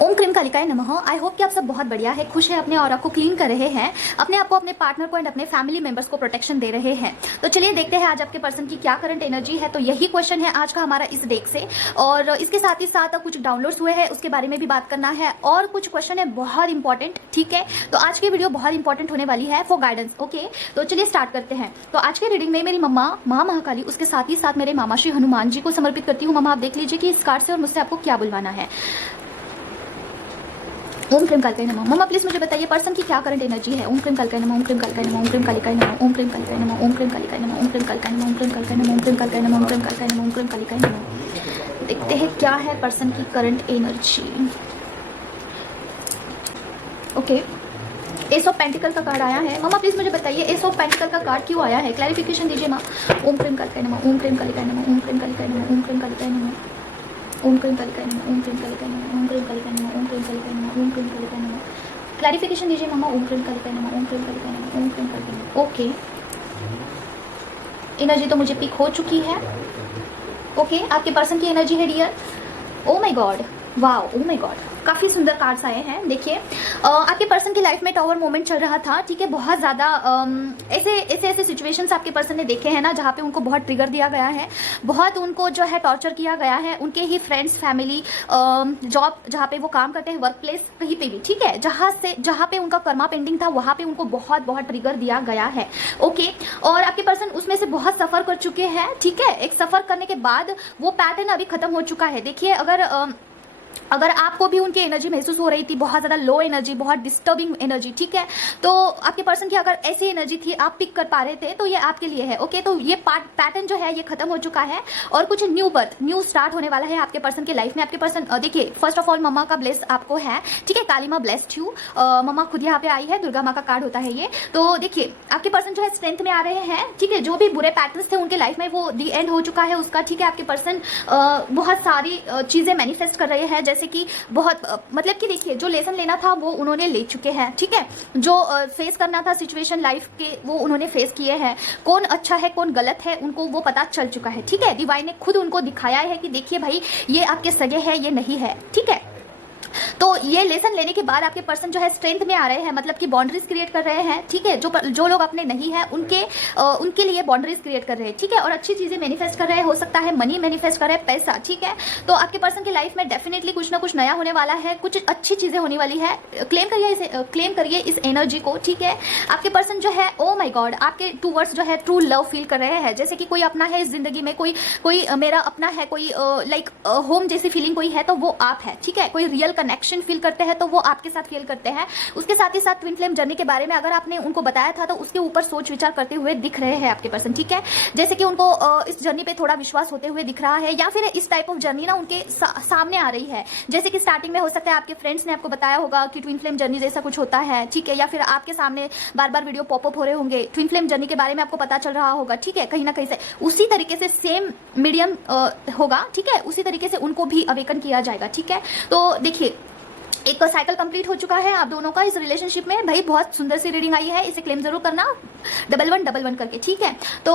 ओम क्रीम कालिकाय नमः। आई होप कि आप सब बहुत बढ़िया है, खुश है, अपने ऑरा को क्लीन कर रहे हैं, अपने आप को, अपने पार्टनर को एंड अपने फैमिली मेंबर्स को प्रोटेक्शन दे रहे हैं। तो चलिए देखते हैं आज आपके पर्सन की क्या करंट एनर्जी है। तो यही क्वेश्चन है आज का हमारा इस डेक से, और इसके साथ ही साथ कुछ डाउनलोड्स हुए हैं उसके बारे में भी बात करना है, और कुछ क्वेश्चन है बहुत इंपॉर्टेंट। ठीक है, तो आज की वीडियो बहुत इंपॉर्टेंट होने वाली है फॉर गाइडेंस। ओके, तो चलिए स्टार्ट करते हैं। तो आज के रीडिंग में मेरी मम्मा माँ महाकाली, उसके साथ ही साथ मेरे मामा श्री हनुमान जी को समर्पित करती हूँ। मम्मा आप देख लीजिए कि इस कार्ड से और मुझसे आपको क्या बुलवाना है। ओम क्रीम कालिकाय नमः। मम्मा प्लीज मुझे बताइए पर्सन की क्या करंट एनर्जी है। ओम क्रीम कालिकाय नमः, ओम क्रीम कालिकाय नमः, ओम क्रीम कालिकाय नमः, ओम क्रीम कालिकाय नमः, ओम क्रीम कालिकाय नमः, ओम क्रीम कालिकाय नमः, ओम क्रीम कालिकाय नमः, ओम क्रीम कालिकाय नमः, ओम क्रीम कालिकाय नमः, ओम क्रीम कालिकाय नमः। देखते हैं क्या है पर्सन की current energy. Okay, S of pentacle का कार्ड आया है। मम्मा प्लीज मुझे बताइए एस ऑफ पेंटिकल का कार्ड क्यों आया है, क्लैरिफिकेशन दीजिए माँ। ओम क्रीम कालिकाय नमः, ओम क्रीम कालिकाय नमः, ओम क्रीम कालिकाय नमः, ओम क्रीम कालिकाय नमः, ओम क्रीम कालिकाय नमः, ओम क्रीम कालिकाय नमः, ओम क्रीम कालिकाय नमः, ओम क्रीम कालिकाय नमः, ओम क्रीम कालिकाय नमः। क्लैरिफिकेशन दीजिए मामा। ओम क्रीम कालिकाय नमः, ओम क्रीम कालिकाय नमः, ओम क्रीम कालिकाय नमः। ओके, एनर्जी तो मुझे पिक हो चुकी है। ओके, आपके पर्सन की एनर्जी है dear. Oh my god, wow, oh my god, काफ़ी सुंदर कार्ड्स आए हैं। देखिए आपके पर्सन की लाइफ में टावर मोमेंट चल रहा था। ठीक है, बहुत ज़्यादा ऐसे सिचुएशंस आपके पर्सन ने देखे हैं ना, जहाँ पे उनको बहुत ट्रिगर दिया गया है, बहुत उनको जो है टॉर्चर किया गया है। उनके ही फ्रेंड्स, फैमिली, जॉब जहाँ पे वो काम करते हैं, वर्क प्लेस, कहीं पे भी, ठीक है, जहाँ पे उनका कर्मा पेंडिंग था वहाँ पे उनको बहुत बहुत ट्रिगर दिया गया है। ओके, और आपके पर्सन उसमें से बहुत सफ़र कर चुके हैं। ठीक है, एक सफ़र करने के बाद वो पैटर्न अभी खत्म हो चुका है। देखिए अगर आपको भी उनकी एनर्जी महसूस हो रही थी, बहुत ज़्यादा लो एनर्जी, बहुत डिस्टर्बिंग एनर्जी, ठीक है, तो आपके पर्सन की अगर ऐसी एनर्जी थी, आप पिक कर पा रहे थे, तो ये आपके लिए है। ओके, तो ये पैटर्न जो है ये खत्म हो चुका है और कुछ न्यू बर्थ, न्यू स्टार्ट होने वाला है आपके पर्सन की लाइफ में। आपके पर्सन देखिए, फर्स्ट ऑफ ऑल मम्मा का ब्लेस आपको है। ठीक है, काली माँ ब्लेस्ड यू। मम्मा खुद यहाँ पे आई है, दुर्गा माँ का कार्ड होता है ये। तो देखिए आपके पर्सन जो है स्ट्रेंथ में आ रहे हैं। ठीक है, जो भी बुरे पैटर्न्स थे उनके लाइफ में वो दी एंड हो चुका है उसका। ठीक है, आपके पर्सन बहुत सारी चीज़ें मैनिफेस्ट कर रहे हैं, जैसे कि बहुत मतलब कि देखिए जो लेसन लेना था वो उन्होंने ले चुके हैं। ठीक है, जो फेस करना था सिचुएशन लाइफ के वो उन्होंने फेस किए हैं। कौन अच्छा है कौन गलत है उनको वो पता चल चुका है। ठीक है, डिवाइन ने खुद उनको दिखाया है कि देखिए भाई ये आपके सगे हैं, ये नहीं है। ठीक है, तो ये लेसन लेने के बाद आपके पर्सन जो है स्ट्रेंथ में आ रहे हैं, मतलब कि बाउंड्रीज क्रिएट कर रहे हैं। ठीक है, जो लोग अपने नहीं है उनके लिए बाउंड्रीज क्रिएट कर रहे हैं। ठीक है, और अच्छी चीजें मैनिफेस्ट कर रहे हैं, हो सकता है मनी मैनिफेस्ट कर रहे हैं, पैसा। ठीक है, तो आपके पर्सन की लाइफ में डेफिनेटली कुछ ना कुछ नया होने वाला है, कुछ अच्छी चीजें होने वाली है। क्लेम करिए इस एनर्जी को। ठीक है, आपके पर्सन जो है, ओ माय गॉड, आपके टूवर्ड्स जो है ट्रू लव फील कर रहे हैं, जैसे कि कोई अपना है इस जिंदगी में, कोई मेरा अपना है, कोई लाइक होम जैसी फीलिंग कोई है तो वो आप है। ठीक है, कोई रियल कनेक्शन फील करते हैं तो वो आपके साथ फील करते हैं। उसके साथ ही साथ ट्विन फ्लेम जर्नी के बारे में अगर आपने उनको बताया था तो उसके ऊपर सोच विचार करते हुए दिख रहे हैं आपके पर्सन। ठीक है, जैसे कि उनको इस जर्नी पे थोड़ा विश्वास होते हुए दिख रहा है, या फिर इस टाइप ऑफ जर्नी ना उनके सामने आ रही है। जैसे कि स्टार्टिंग में हो सकता है आपके फ्रेंड्स ने आपको बताया होगा कि ट्विन फ्लेम जर्नी जैसा कुछ होता है। ठीक है, या फिर आपके सामने बार बार वीडियो पॉपअप हो रहे होंगे, ट्विन फ्लेम जर्नी के बारे में आपको पता चल रहा होगा। ठीक है, कहीं ना कहीं से उसी तरीके से सेम मीडियम होगा। ठीक है, उसी तरीके से उनको भी अवेकन किया जाएगा। ठीक है, तो देखिए एक साइकिल कंप्लीट हो चुका है आप दोनों का इस रिलेशनशिप में। भाई बहुत सुंदर सी रीडिंग आई है, इसे क्लेम जरूर करना 1111 करके। ठीक है, तो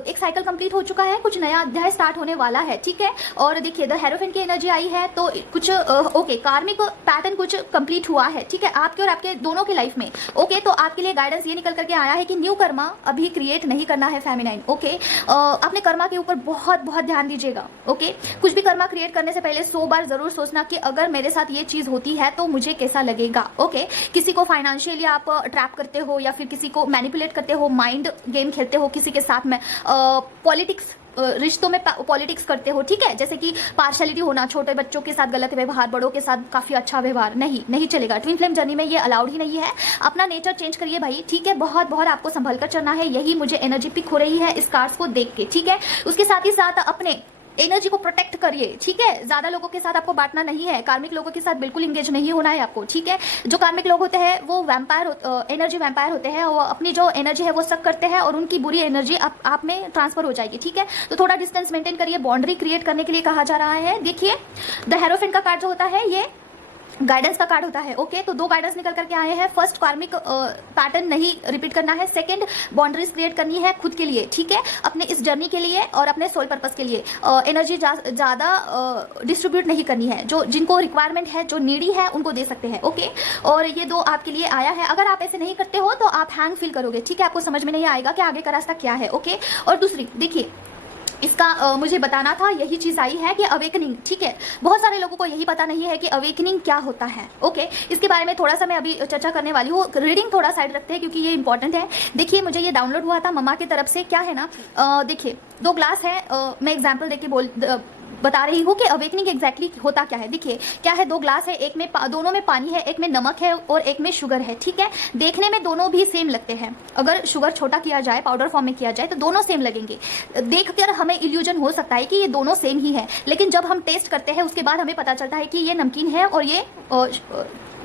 एक साइकिल कंप्लीट हो चुका है, कुछ नया अध्याय स्टार्ट होने वाला है। ठीक है, और देखिए द हेरोफेंट की एनर्जी आई है, तो कुछ ओके कार्मिक पैटर्न कुछ कंप्लीट हुआ है। ठीक है, आपके और आपके दोनों की लाइफ में। ओके, तो आपके लिए गाइडेंस ये निकल करके आया है कि न्यू कर्मा अभी क्रिएट नहीं करना है फेमिनाइन। ओके, अपने कर्मा के ऊपर बहुत बहुत ध्यान दीजिएगा। ओके, कुछ भी कर्मा क्रिएट करने से पहले 100 बार जरूर सोचना कि अगर मेरे साथ ये चीज होती है तो मुझे कैसा लगेगा। ओके, किसी को फाइनेंशियली आप ट्रैप करते हो या फिर किसी को मैनिपुलेट करते हो, माइंड गेम खेलते हो किसी के साथ में, पॉलिटिक्स रिश्तों में पॉलिटिक्स करते हो। ठीक है, जैसे कि पार्शलिटी होना, छोटे बच्चों के साथ गलत व्यवहार, बड़ों के साथ काफी अच्छा व्यवहार, नहीं चलेगा। ट्विन फ्लेम जर्नी में ये अलाउड ही नहीं है। अपना नेचर चेंज करिए भाई। ठीक है, बहुत बहुत आपको संभल कर चलना है, यही मुझे एनर्जी पिक हो रही है इस कार्ड्स को देख के। ठीक है, उसके साथ ही साथ अपने एनर्जी को प्रोटेक्ट करिए। ठीक है, ज्यादा लोगों के साथ आपको बांटना नहीं है, कार्मिक लोगों के साथ बिल्कुल इंगेज नहीं होना है आपको। ठीक है, जो कार्मिक लोग होते हैं वो एनर्जी वैम्पायर होते हैं, वो अपनी जो एनर्जी है वो सक करते हैं और उनकी बुरी एनर्जी आप में ट्रांसफर हो जाएगी। ठीक है, तो थोड़ा डिस्टेंस मेंटेन करिए, बाउंड्री क्रिएट करने के लिए कहा जा रहा है। देखिए द हेरोफेंट का कार्ड जो होता है ये गाइडेंस का कार्ड होता है। ओके, तो 2 गाइडेंस निकल करके आए हैं। फर्स्ट, कार्मिक पैटर्न नहीं रिपीट करना है। सेकंड, बाउंड्रीज क्रिएट करनी है खुद के लिए, ठीक है, अपने इस जर्नी के लिए और अपने सोल पर्पस के लिए। एनर्जी ज़्यादा डिस्ट्रीब्यूट नहीं करनी है, जो जिनको रिक्वायरमेंट है, जो नीडी है, उनको दे सकते हैं। ओके, और ये 2 आपके लिए आया है। अगर आप ऐसे नहीं करते हो तो आप हैंग फील करोगे, ठीक है, आपको समझ में नहीं आएगा कि आगे का रास्ता क्या है। ओके, और दूसरी देखिए, इसका मुझे बताना था, यही चीज़ आई है कि अवेकनिंग, ठीक है, बहुत सारे लोगों को यही पता नहीं है कि अवेकनिंग क्या होता है। ओके, इसके बारे में थोड़ा सा मैं अभी चर्चा करने वाली हूँ। रीडिंग थोड़ा साइड रखते हैं क्योंकि ये इंपॉर्टेंट है। देखिए, मुझे ये डाउनलोड हुआ था मम्मा की तरफ से। क्या है ना, देखिए 2 ग्लास है, मैं एग्जाम्पल देके बता रही हूँ कि अवेकनिंग एग्जैक्टली होता क्या है। देखिए क्या है, 2 ग्लास है, एक में दोनों में पानी है, एक में नमक है और एक में शुगर है, ठीक है। देखने में दोनों भी सेम लगते हैं। अगर शुगर छोटा किया जाए, पाउडर फॉर्म में किया जाए तो दोनों सेम लगेंगे। देखकर हमें इल्यूजन हो सकता है कि ये दोनों सेम ही है, लेकिन जब हम टेस्ट करते हैं उसके बाद हमें पता चलता है कि ये नमकीन है और ये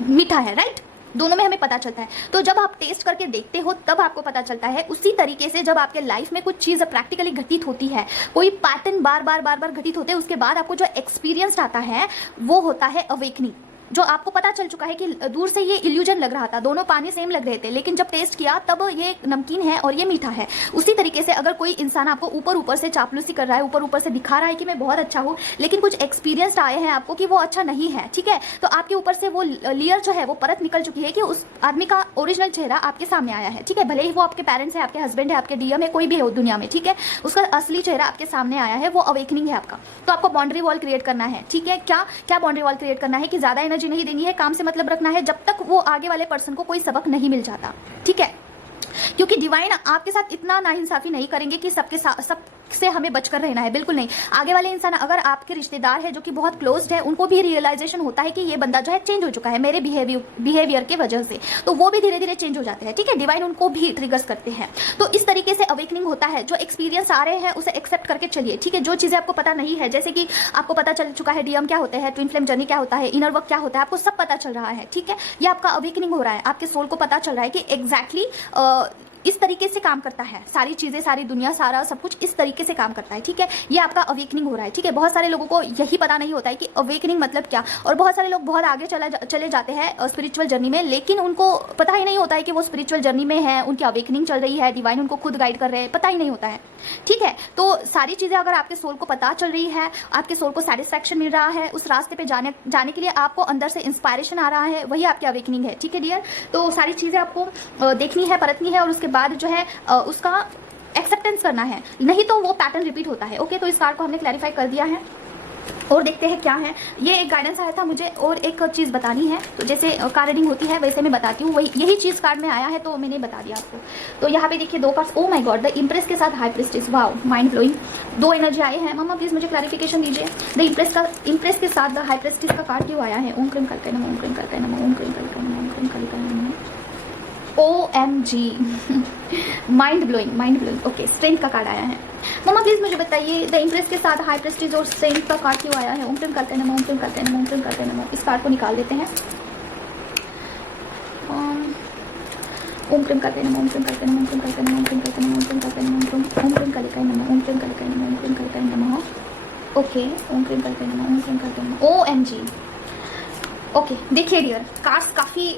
मीठा है, राइट। दोनों में हमें पता चलता है। तो जब आप टेस्ट करके देखते हो तब आपको पता चलता है। उसी तरीके से जब आपके लाइफ में कुछ चीज़ प्रैक्टिकली घटित होती है, कोई पैटर्न बार बार घटित होते हैं, उसके बाद आपको जो एक्सपीरियंस आता है वो होता है अवेकनिंग। जो आपको पता चल चुका है कि दूर से ये इल्यूजन लग रहा था, दोनों पानी सेम लग रहे थे, लेकिन जब टेस्ट किया तब ये नमकीन है और ये मीठा है। उसी तरीके से अगर कोई इंसान आपको ऊपर से चापलूसी कर रहा है, ऊपर से दिखा रहा है कि मैं बहुत अच्छा हूँ, लेकिन कुछ एक्सपीरियंस आए हैं आपको कि वो अच्छा नहीं है, ठीक है, तो आपके ऊपर से वो लेयर जो है, वो परत निकल चुकी है कि उस आदमी का ओरिजिनल चेहरा आपके सामने आया है, ठीक है। भले ही वो आपके पेरेंट्स है, आपके हस्बैंड है, आपके डीएम है, कोई भी है दुनिया में, ठीक है, उसका असली चेहरा आपके सामने आया है, वो अवेकनिंग है आपका। तो आपको बाउंड्री वॉल क्रिएट करना है, ठीक है। क्या बाउंड्री वॉल क्रिएट करना है कि ज्यादा एनर्जी नहीं देनी है, काम से मतलब रखना है, जब तक वो आगे वाले पर्सन को कोई सबक नहीं मिल जाता, ठीक है। क्योंकि डिवाइन आपके साथ इतना नाइंसाफी नहीं करेंगे कि सबके साथ सब से हमें बचकर रहना है, बिल्कुल नहीं। आगे वाले इंसान, अगर आपके रिश्तेदार है जो कि बहुत क्लोज्ड है, उनको भी रियलाइजेशन होता है कि ये बंदा जो है चेंज हो चुका है मेरे बिहेवियर के वजह से, तो वो भी धीरे धीरे चेंज हो जाते हैं, ठीक है। डिवाइन उनको भी ट्रिगर्स करते हैं। तो इस तरीके से अवेकनिंग होता है। जो एक्सपीरियंस आ रहे हैं उसे एक्सेप्ट करके चलिए, ठीक है। जो चीज़ें आपको पता नहीं है, जैसे कि आपको पता चल चुका है डीएम क्या होते हैं, ट्विन फ्लेम जर्नी क्या होता है, इनर वर्क क्या होता है, आपको सब पता चल रहा है, ठीक है। ये आपका अवेकनिंग हो रहा है, आपके सोल को पता चल रहा है कि एग्जैक्टली इस तरीके से काम करता है, सारी चीज़ें, सारी दुनिया, सारा सब कुछ इस तरीके से काम करता है, ठीक है। ये आपका अवेकनिंग हो रहा है, ठीक है। बहुत सारे लोगों को यही पता नहीं होता है कि अवेकनिंग मतलब क्या, और बहुत सारे लोग बहुत आगे चले जाते हैं स्पिरिचुअल जर्नी में, लेकिन उनको पता ही नहीं होता है कि वो स्पिरिचुअल जर्नी में है, उनकी अवेकनिंग चल रही है, डिवाइन उनको खुद गाइड कर रहे हैं, पता ही नहीं होता है, ठीक है। तो सारी चीज़ें अगर आपके सोल को पता चल रही है, आपके सोल को सेटिस्फैक्शन मिल रहा है, उस रास्ते पे जाने के लिए आपको अंदर से इंस्पायरेशन आ रहा है, वही आपकी अवेकनिंग है, ठीक है डियर। तो सारी चीज़ें आपको देखनी है, परतनी है, और उसके बाद जो है उसका एक्सेप्टेंस करना है, नहीं तो वो पैटर्न रिपीट होता है। ओके, तो इस कार्ड को हमने क्लैरिफाई कर दिया है और देखते हैं क्या है। ये एक गाइडेंस आया था मुझे, और एक चीज़ बतानी है, तो जैसे कार रीडिंग होती है वैसे मैं बताती हूँ, वही यही चीज़ कार्ड में आया है तो मैंने बता दिया आपको। तो यहाँ पे देखिए 2 cards, O my God, the impress के साथ high priestess, wow, mind blowing. 2 energy आए हैं। मम्मा प्लीज मुझे क्लैरिफिकेशन दीजिए, द इम्प्रेस के साथ द हाई प्रीस्टेस का कार्ड क्यों आया है। ओम क्रीम करके नमः, ओम क्रीम करके नमः, ओम क्रीम करके नमः, ओम क्रीम करके नमः। OMG, mind blowing. Okay, strength का कार्ड आया है। मम्मा प्लीज मुझे बताइए, द इम्प्रेस के साथ हाई प्रेस्टीज और स्ट्रेंथ का कार्ड क्यों आया है। ओम प्रेम करते नमः, ओम प्रेम करते नमः, ओम प्रेम करते नमः। इस कार्ड को निकाल देते हैं। ओम प्रेम करते नमः, ओम प्रेम करते नमः, ओम प्रेम करते नमः, ओम प्रेम करते नमः, ओम प्रेम करते नमः, ओम प्रेम कलिकाय नमः, ओम प्रेम कलिकाय नमः, ओम प्रेम कलिकाय नमः। ओके, ओम प्रेम करते नमः, ओम प्रेम करते नमः। OMG। ओके, देखिए डियर, कार्ड्स काफ़ी,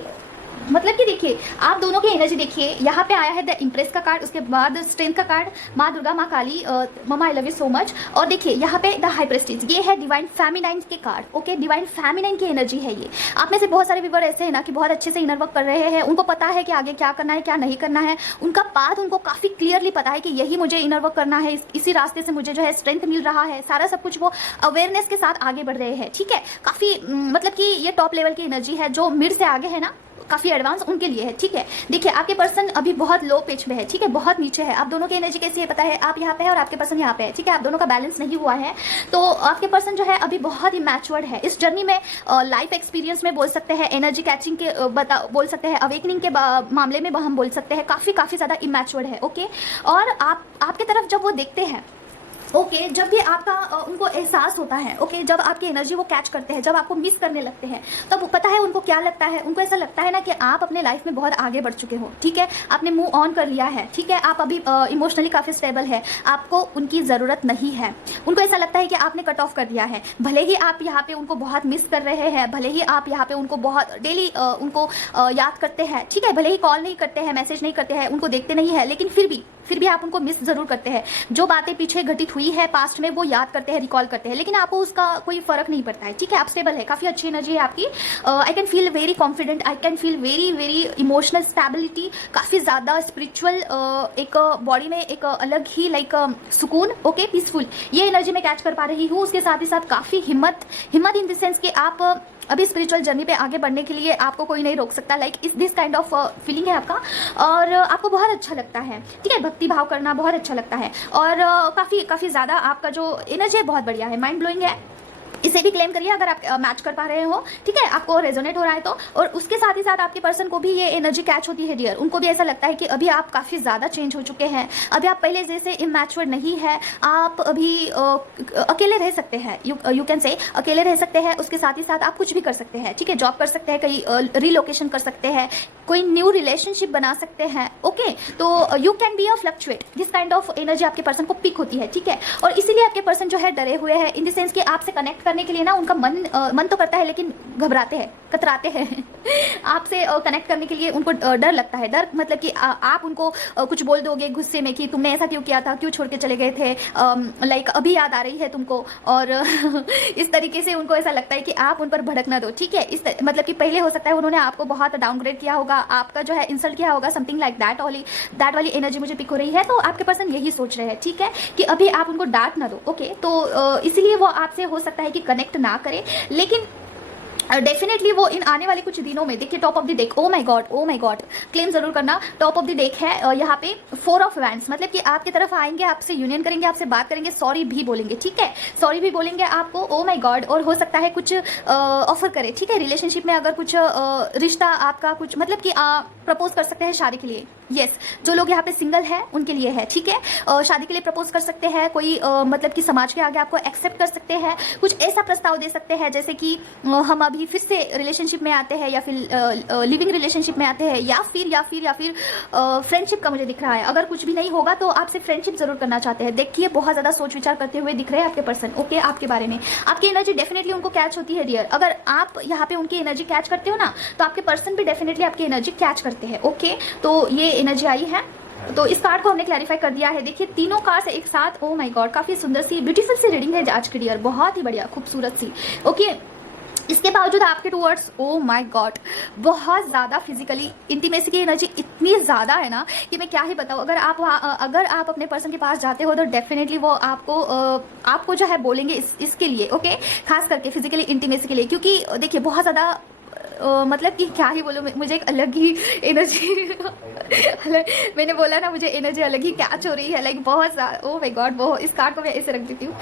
मतलब कि देखिए आप दोनों की एनर्जी देखिए। यहाँ पे आया है द इम्प्रेस का कार्ड, उसके बाद स्ट्रेंथ का कार्ड, माँ दुर्गा, माँ Kali, mamma I love you so much. और देखिए यहाँ पे द हाई प्रेस्टीज, ये है डिवाइन फेमिनाइन के कार्ड। ओके, डिवाइन फेमिनाइन की एनर्जी है ये। आप में से बहुत सारे व्यूअर ऐसे हैं ना कि बहुत अच्छे से इनर वर्क कर रहे हैं, उनको पता है कि आगे क्या करना है, क्या नहीं करना है, उनका पाथ उनको काफ़ी क्लियरली पता है कि यही मुझे इनर वर्क करना है, इसी रास्ते से मुझे जो है स्ट्रेंथ मिल रहा है, सारा सब कुछ वो अवेयरनेस के साथ आगे बढ़ रहे हैं, ठीक है। काफ़ी मतलब कि ये टॉप लेवल की एनर्जी है। जो मिड से आगे है ना, काफ़ी एडवांस उनके लिए है, ठीक है। देखिए आपके पर्सन अभी बहुत लो पिच में है, ठीक है, बहुत नीचे है। आप दोनों की एनर्जी कैसी है पता है, आप यहाँ पे है और आपके पर्सन यहाँ पे है, ठीक है। आप दोनों का बैलेंस नहीं हुआ है, तो आपके पर्सन जो है अभी बहुत ही मैच्योर्ड है इस जर्नी में। लाइफ एक्सपीरियंस में बोल सकते हैं, एनर्जी कैचिंग के बोल सकते हैं, अवेकनिंग के मामले में हम बोल सकते हैं काफ़ी ज़्यादा इमैच्योर्ड है। ओके, और आपके तरफ जब वो देखते हैं ओके जब भी आपका उनको एहसास होता है, ओके जब आपकी एनर्जी वो कैच करते हैं, जब आपको मिस करने लगते हैं, तब पता है उनको क्या लगता है, उनको ऐसा लगता है ना कि आप अपने लाइफ में बहुत आगे बढ़ चुके हो, ठीक है, आपने मूव ऑन कर लिया है, ठीक है, आप अभी इमोशनली काफ़ी स्टेबल है, आपको उनकी ज़रूरत नहीं है। उनको ऐसा लगता है कि आपने कट ऑफ कर दिया है। भले ही आप यहाँ पे उनको बहुत मिस कर रहे हैं, भले ही आप यहाँ पे उनको बहुत डेली उनको याद करते हैं, ठीक है, भले ही कॉल नहीं करते हैं, मैसेज नहीं करते हैं, उनको देखते नहीं है, लेकिन फिर भी आप उनको मिस ज़रूर करते हैं। जो बातें पीछे घटित हुई है पास्ट में वो याद करते हैं, रिकॉल करते हैं, लेकिन आपको उसका कोई फर्क नहीं पड़ता है, ठीक है, आप स्टेबल है, काफ़ी अच्छी एनर्जी है आपकी। I can feel very confident, I can feel very very emotional stability, काफ़ी ज़्यादा स्पिरिचुअल, एक बॉडी में एक अलग ही लाइक सुकून, ओके पीसफुल, ये एनर्जी मैं कैच कर पा रही हूँ। उसके साथ ही साथ काफ़ी हिम्मत इन द सेंस कि आप अभी स्पिरिचुअल जर्नी पे आगे बढ़ने के लिए आपको कोई नहीं रोक सकता, लाइक इस दिस काइंड ऑफ फीलिंग है आपका, और आपको बहुत अच्छा लगता है, ठीक है, भक्ति भाव करना बहुत अच्छा लगता है, और काफ़ी ज़्यादा आपका जो एनर्जी है बहुत बढ़िया है, माइंड ब्लोइंग है। इसे भी क्लेम करिए अगर आप मैच कर पा रहे हो, ठीक है, आपको रेजोनेट हो रहा है तो। और उसके साथ ही साथ आपके पर्सन को भी ये एनर्जी कैच होती है डियर, उनको भी ऐसा लगता है कि अभी आप काफ़ी ज़्यादा चेंज हो चुके हैं, अभी आप पहले जैसे इमैच्योर नहीं है, आप अभी अकेले रह सकते हैं, यू कैन से अकेले रह सकते हैं। उसके साथ ही साथ आप कुछ भी कर सकते हैं, ठीक है, जॉब कर सकते हैं, कहीं रिलोकेशन कर सकते हैं, कोई न्यू रिलेशनशिप बना सकते हैं, ओके, तो you can be a fluctuate, this kind of energy आपके पर्सन को पिक होती है, ठीक है। और इसीलिए आपके पर्सन जो है डरे हुए हैं, इन द सेंस कि आपसे कनेक्ट करने के लिए ना उनका मन तो करता है, लेकिन घबराते हैं, कतराते हैं आपसे कनेक्ट करने के लिए उनको डर लगता है। डर मतलब कि आप उनको कुछ बोल दोगे गुस्से में कि तुमने ऐसा क्यों किया था, क्यों छोड़ के चले गए थे, लाइक अभी याद आ रही है तुमको, और इस तरीके से उनको ऐसा लगता है कि आप उन पर भड़क ना दो, ठीक है। मतलब कि पहले हो सकता है उन्होंने आपको बहुत डाउनग्रेड किया होगा, आपका जो है इंसल्ट किया होगा, समथिंग लाइक दैट वाली एनर्जी मुझे पिक हो रही है। तो आपके पर्सन यही सोच रहे हैं, ठीक है, कि अभी आप उनको डांट ना दो, ओके, तो इसीलिए वो आपसे हो सकता है कि कनेक्ट ना करें, लेकिन डेफिनेटली वो इन आने वाले कुछ दिनों में, देखिए top of the deck, O my God, claim जरूर करना, टॉप ऑफ द डेक है यहाँ पे 4 ऑफ वैंड्स, मतलब कि आपकी तरफ आएंगे, आपसे यूनियन करेंगे, आपसे बात करेंगे, सॉरी भी बोलेंगे, ठीक है, सॉरी भी बोलेंगे आपको, ओ माय गॉड। और हो सकता है कुछ ऑफर करे, ठीक है, रिलेशनशिप में अगर कुछ रिश्ता आपका कुछ मतलब कि प्रपोज कर सकते हैं शादी के लिए, यस, जो लोग यहाँ पे सिंगल है उनके लिए है, ठीक है, शादी के लिए प्रपोज कर सकते हैं, कोई मतलब कि समाज के आगे आपको एक्सेप्ट कर सकते हैं, कुछ ऐसा प्रस्ताव दे सकते हैं जैसे कि हम अभी फिर से रिलेशनशिप में आते हैं, या फिर लिविंग रिलेशनशिप में आते हैं, या फिर फ्रेंडशिप का मुझे दिख रहा है। अगर कुछ भी नहीं होगा तो आपसे फ्रेंडशिप जरूर करना चाहते हैं। देखिए बहुत ज़्यादा सोच विचार करते हुए दिख रहे हैं आपके पर्सन, ओके, आपके बारे में। आपकी एनर्जी डेफिनेटली उनको कैच होती है डियर, अगर आप यहाँ पे उनकी एनर्जी कैच करते हो ना, तो आपके पर्सन भी डेफिनेटली आपकी एनर्जी कैच करते हैं, ओके। तो ये एनर्जी आई है, तो इस कार्ड को हमने क्लैरिफाई कर दिया है। देखिए तीनों कार्ड्स एक साथ, ओ माय गॉड, काफी सुंदर सी ब्यूटीफुल सी रीडिंग है आज की डियर, बहुत ही बढ़िया खूबसूरत सी, ओके। इसके बावजूद आपके टूवर्ड्स, ओ माय गॉड, बहुत ज़्यादा फिजिकली इंटीमेसी की एनर्जी इतनी ज़्यादा है ना कि मैं क्या ही बताऊँ। अगर आप अपने पर्सन के पास जाते हो तो डेफिनेटली वो आपको जो है बोलेंगे इसके लिए, ओके, खास करके फिजिकली इंटीमेसी के लिए, क्योंकि देखिए बहुत ज़्यादा मतलब कि क्या ही बोलूँ, मुझे एक अलग ही एनर्जी मैंने बोला ना, मुझे एनर्जी अलग ही कैच हो रही है, लाइक बहुत ज़्यादा, ओ माय गॉड, वो इस कार्ड को मैं ऐसे रख देती हूँ,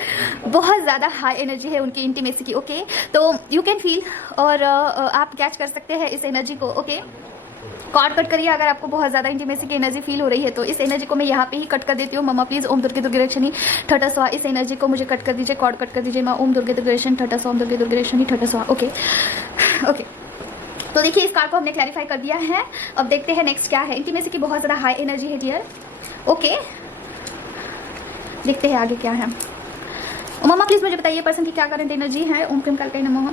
बहुत ज़्यादा हाई एनर्जी है उनकी इंटीमेसी की, ओके। तो यू कैन फील, और आप कैच कर सकते हैं इस एनर्जी को, ओके। कार्ड कट करिए अगर आपको बहुत ज़्यादा इंटीमेसी की एनर्जी फील हो रही है, तो इस एनर्जी को मैं यहाँ पे ही कट कर देती हूँ। मम्मा प्लीज़ ओम दुर्गे दुर्गेशनी ठटा स्वा, इस एनर्जी को मुझे कट कर दीजिए, कार्ड कट कर दीजिए, माँ ओम दुर्गे दुर्गेशन ठटा स्वा, ओम दुर्गे दुर्गेशनी ठटा स्वा, ओके ओके। तो देखिए इस कार्ड को हमने क्लैरिफाई कर दिया है। अब देखते हैं नेक्स्ट क्या है। इंटीमेसी की बहुत ज़्यादा हाई एनर्जी है डियर, ओके। देखते हैं आगे क्या है। मम्मा प्लीज़ मुझे बताइए पर्सन की क्या करंट एनर्जी है। ओम क्रीम काल नमः,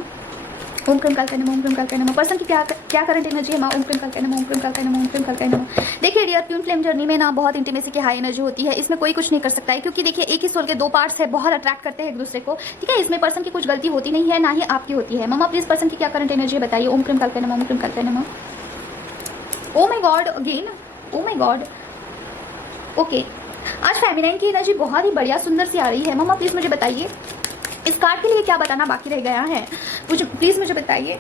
ओम क्रीम काल नमः, ओम क्रीम काल नमः। पर्सन की क्या करंट एनर्जी है माँ। ओम क्रीम काल नमः, ओम क्रीम काल नमः, ओम क्रीम काल नमः। देखिए डियर, ट्विन फ्लेम जर्नी में ना बहुत इंटीमेसी की हाई एनर्जी होती है, इसमें कोई कुछ नहीं कर सकता है, क्योंकि देखिए एक ही सोल के 2 पार्ट्स है, बहुत अट्रैक्ट करते हैं एक दूसरे को, ठीक है। इसमें पर्सन की कुछ गलती होती नहीं है, ना ही आपकी होती है। मम्मा प्लीज़ पर्सन की क्या करंट एनर्जी बताइए। ओम क्रीम काल नमः, ओम क्रीम काल नमः। Oh my God, again O my God, okay. आज फेमिनाइन की एनर्जी बहुत ही बढ़िया सुंदर सी आ रही है। मम्मा प्लीज़ मुझे बताइए इस कार्ड के लिए क्या बताना बाकी रह गया है, मुझे प्लीज़ मुझे बताइए।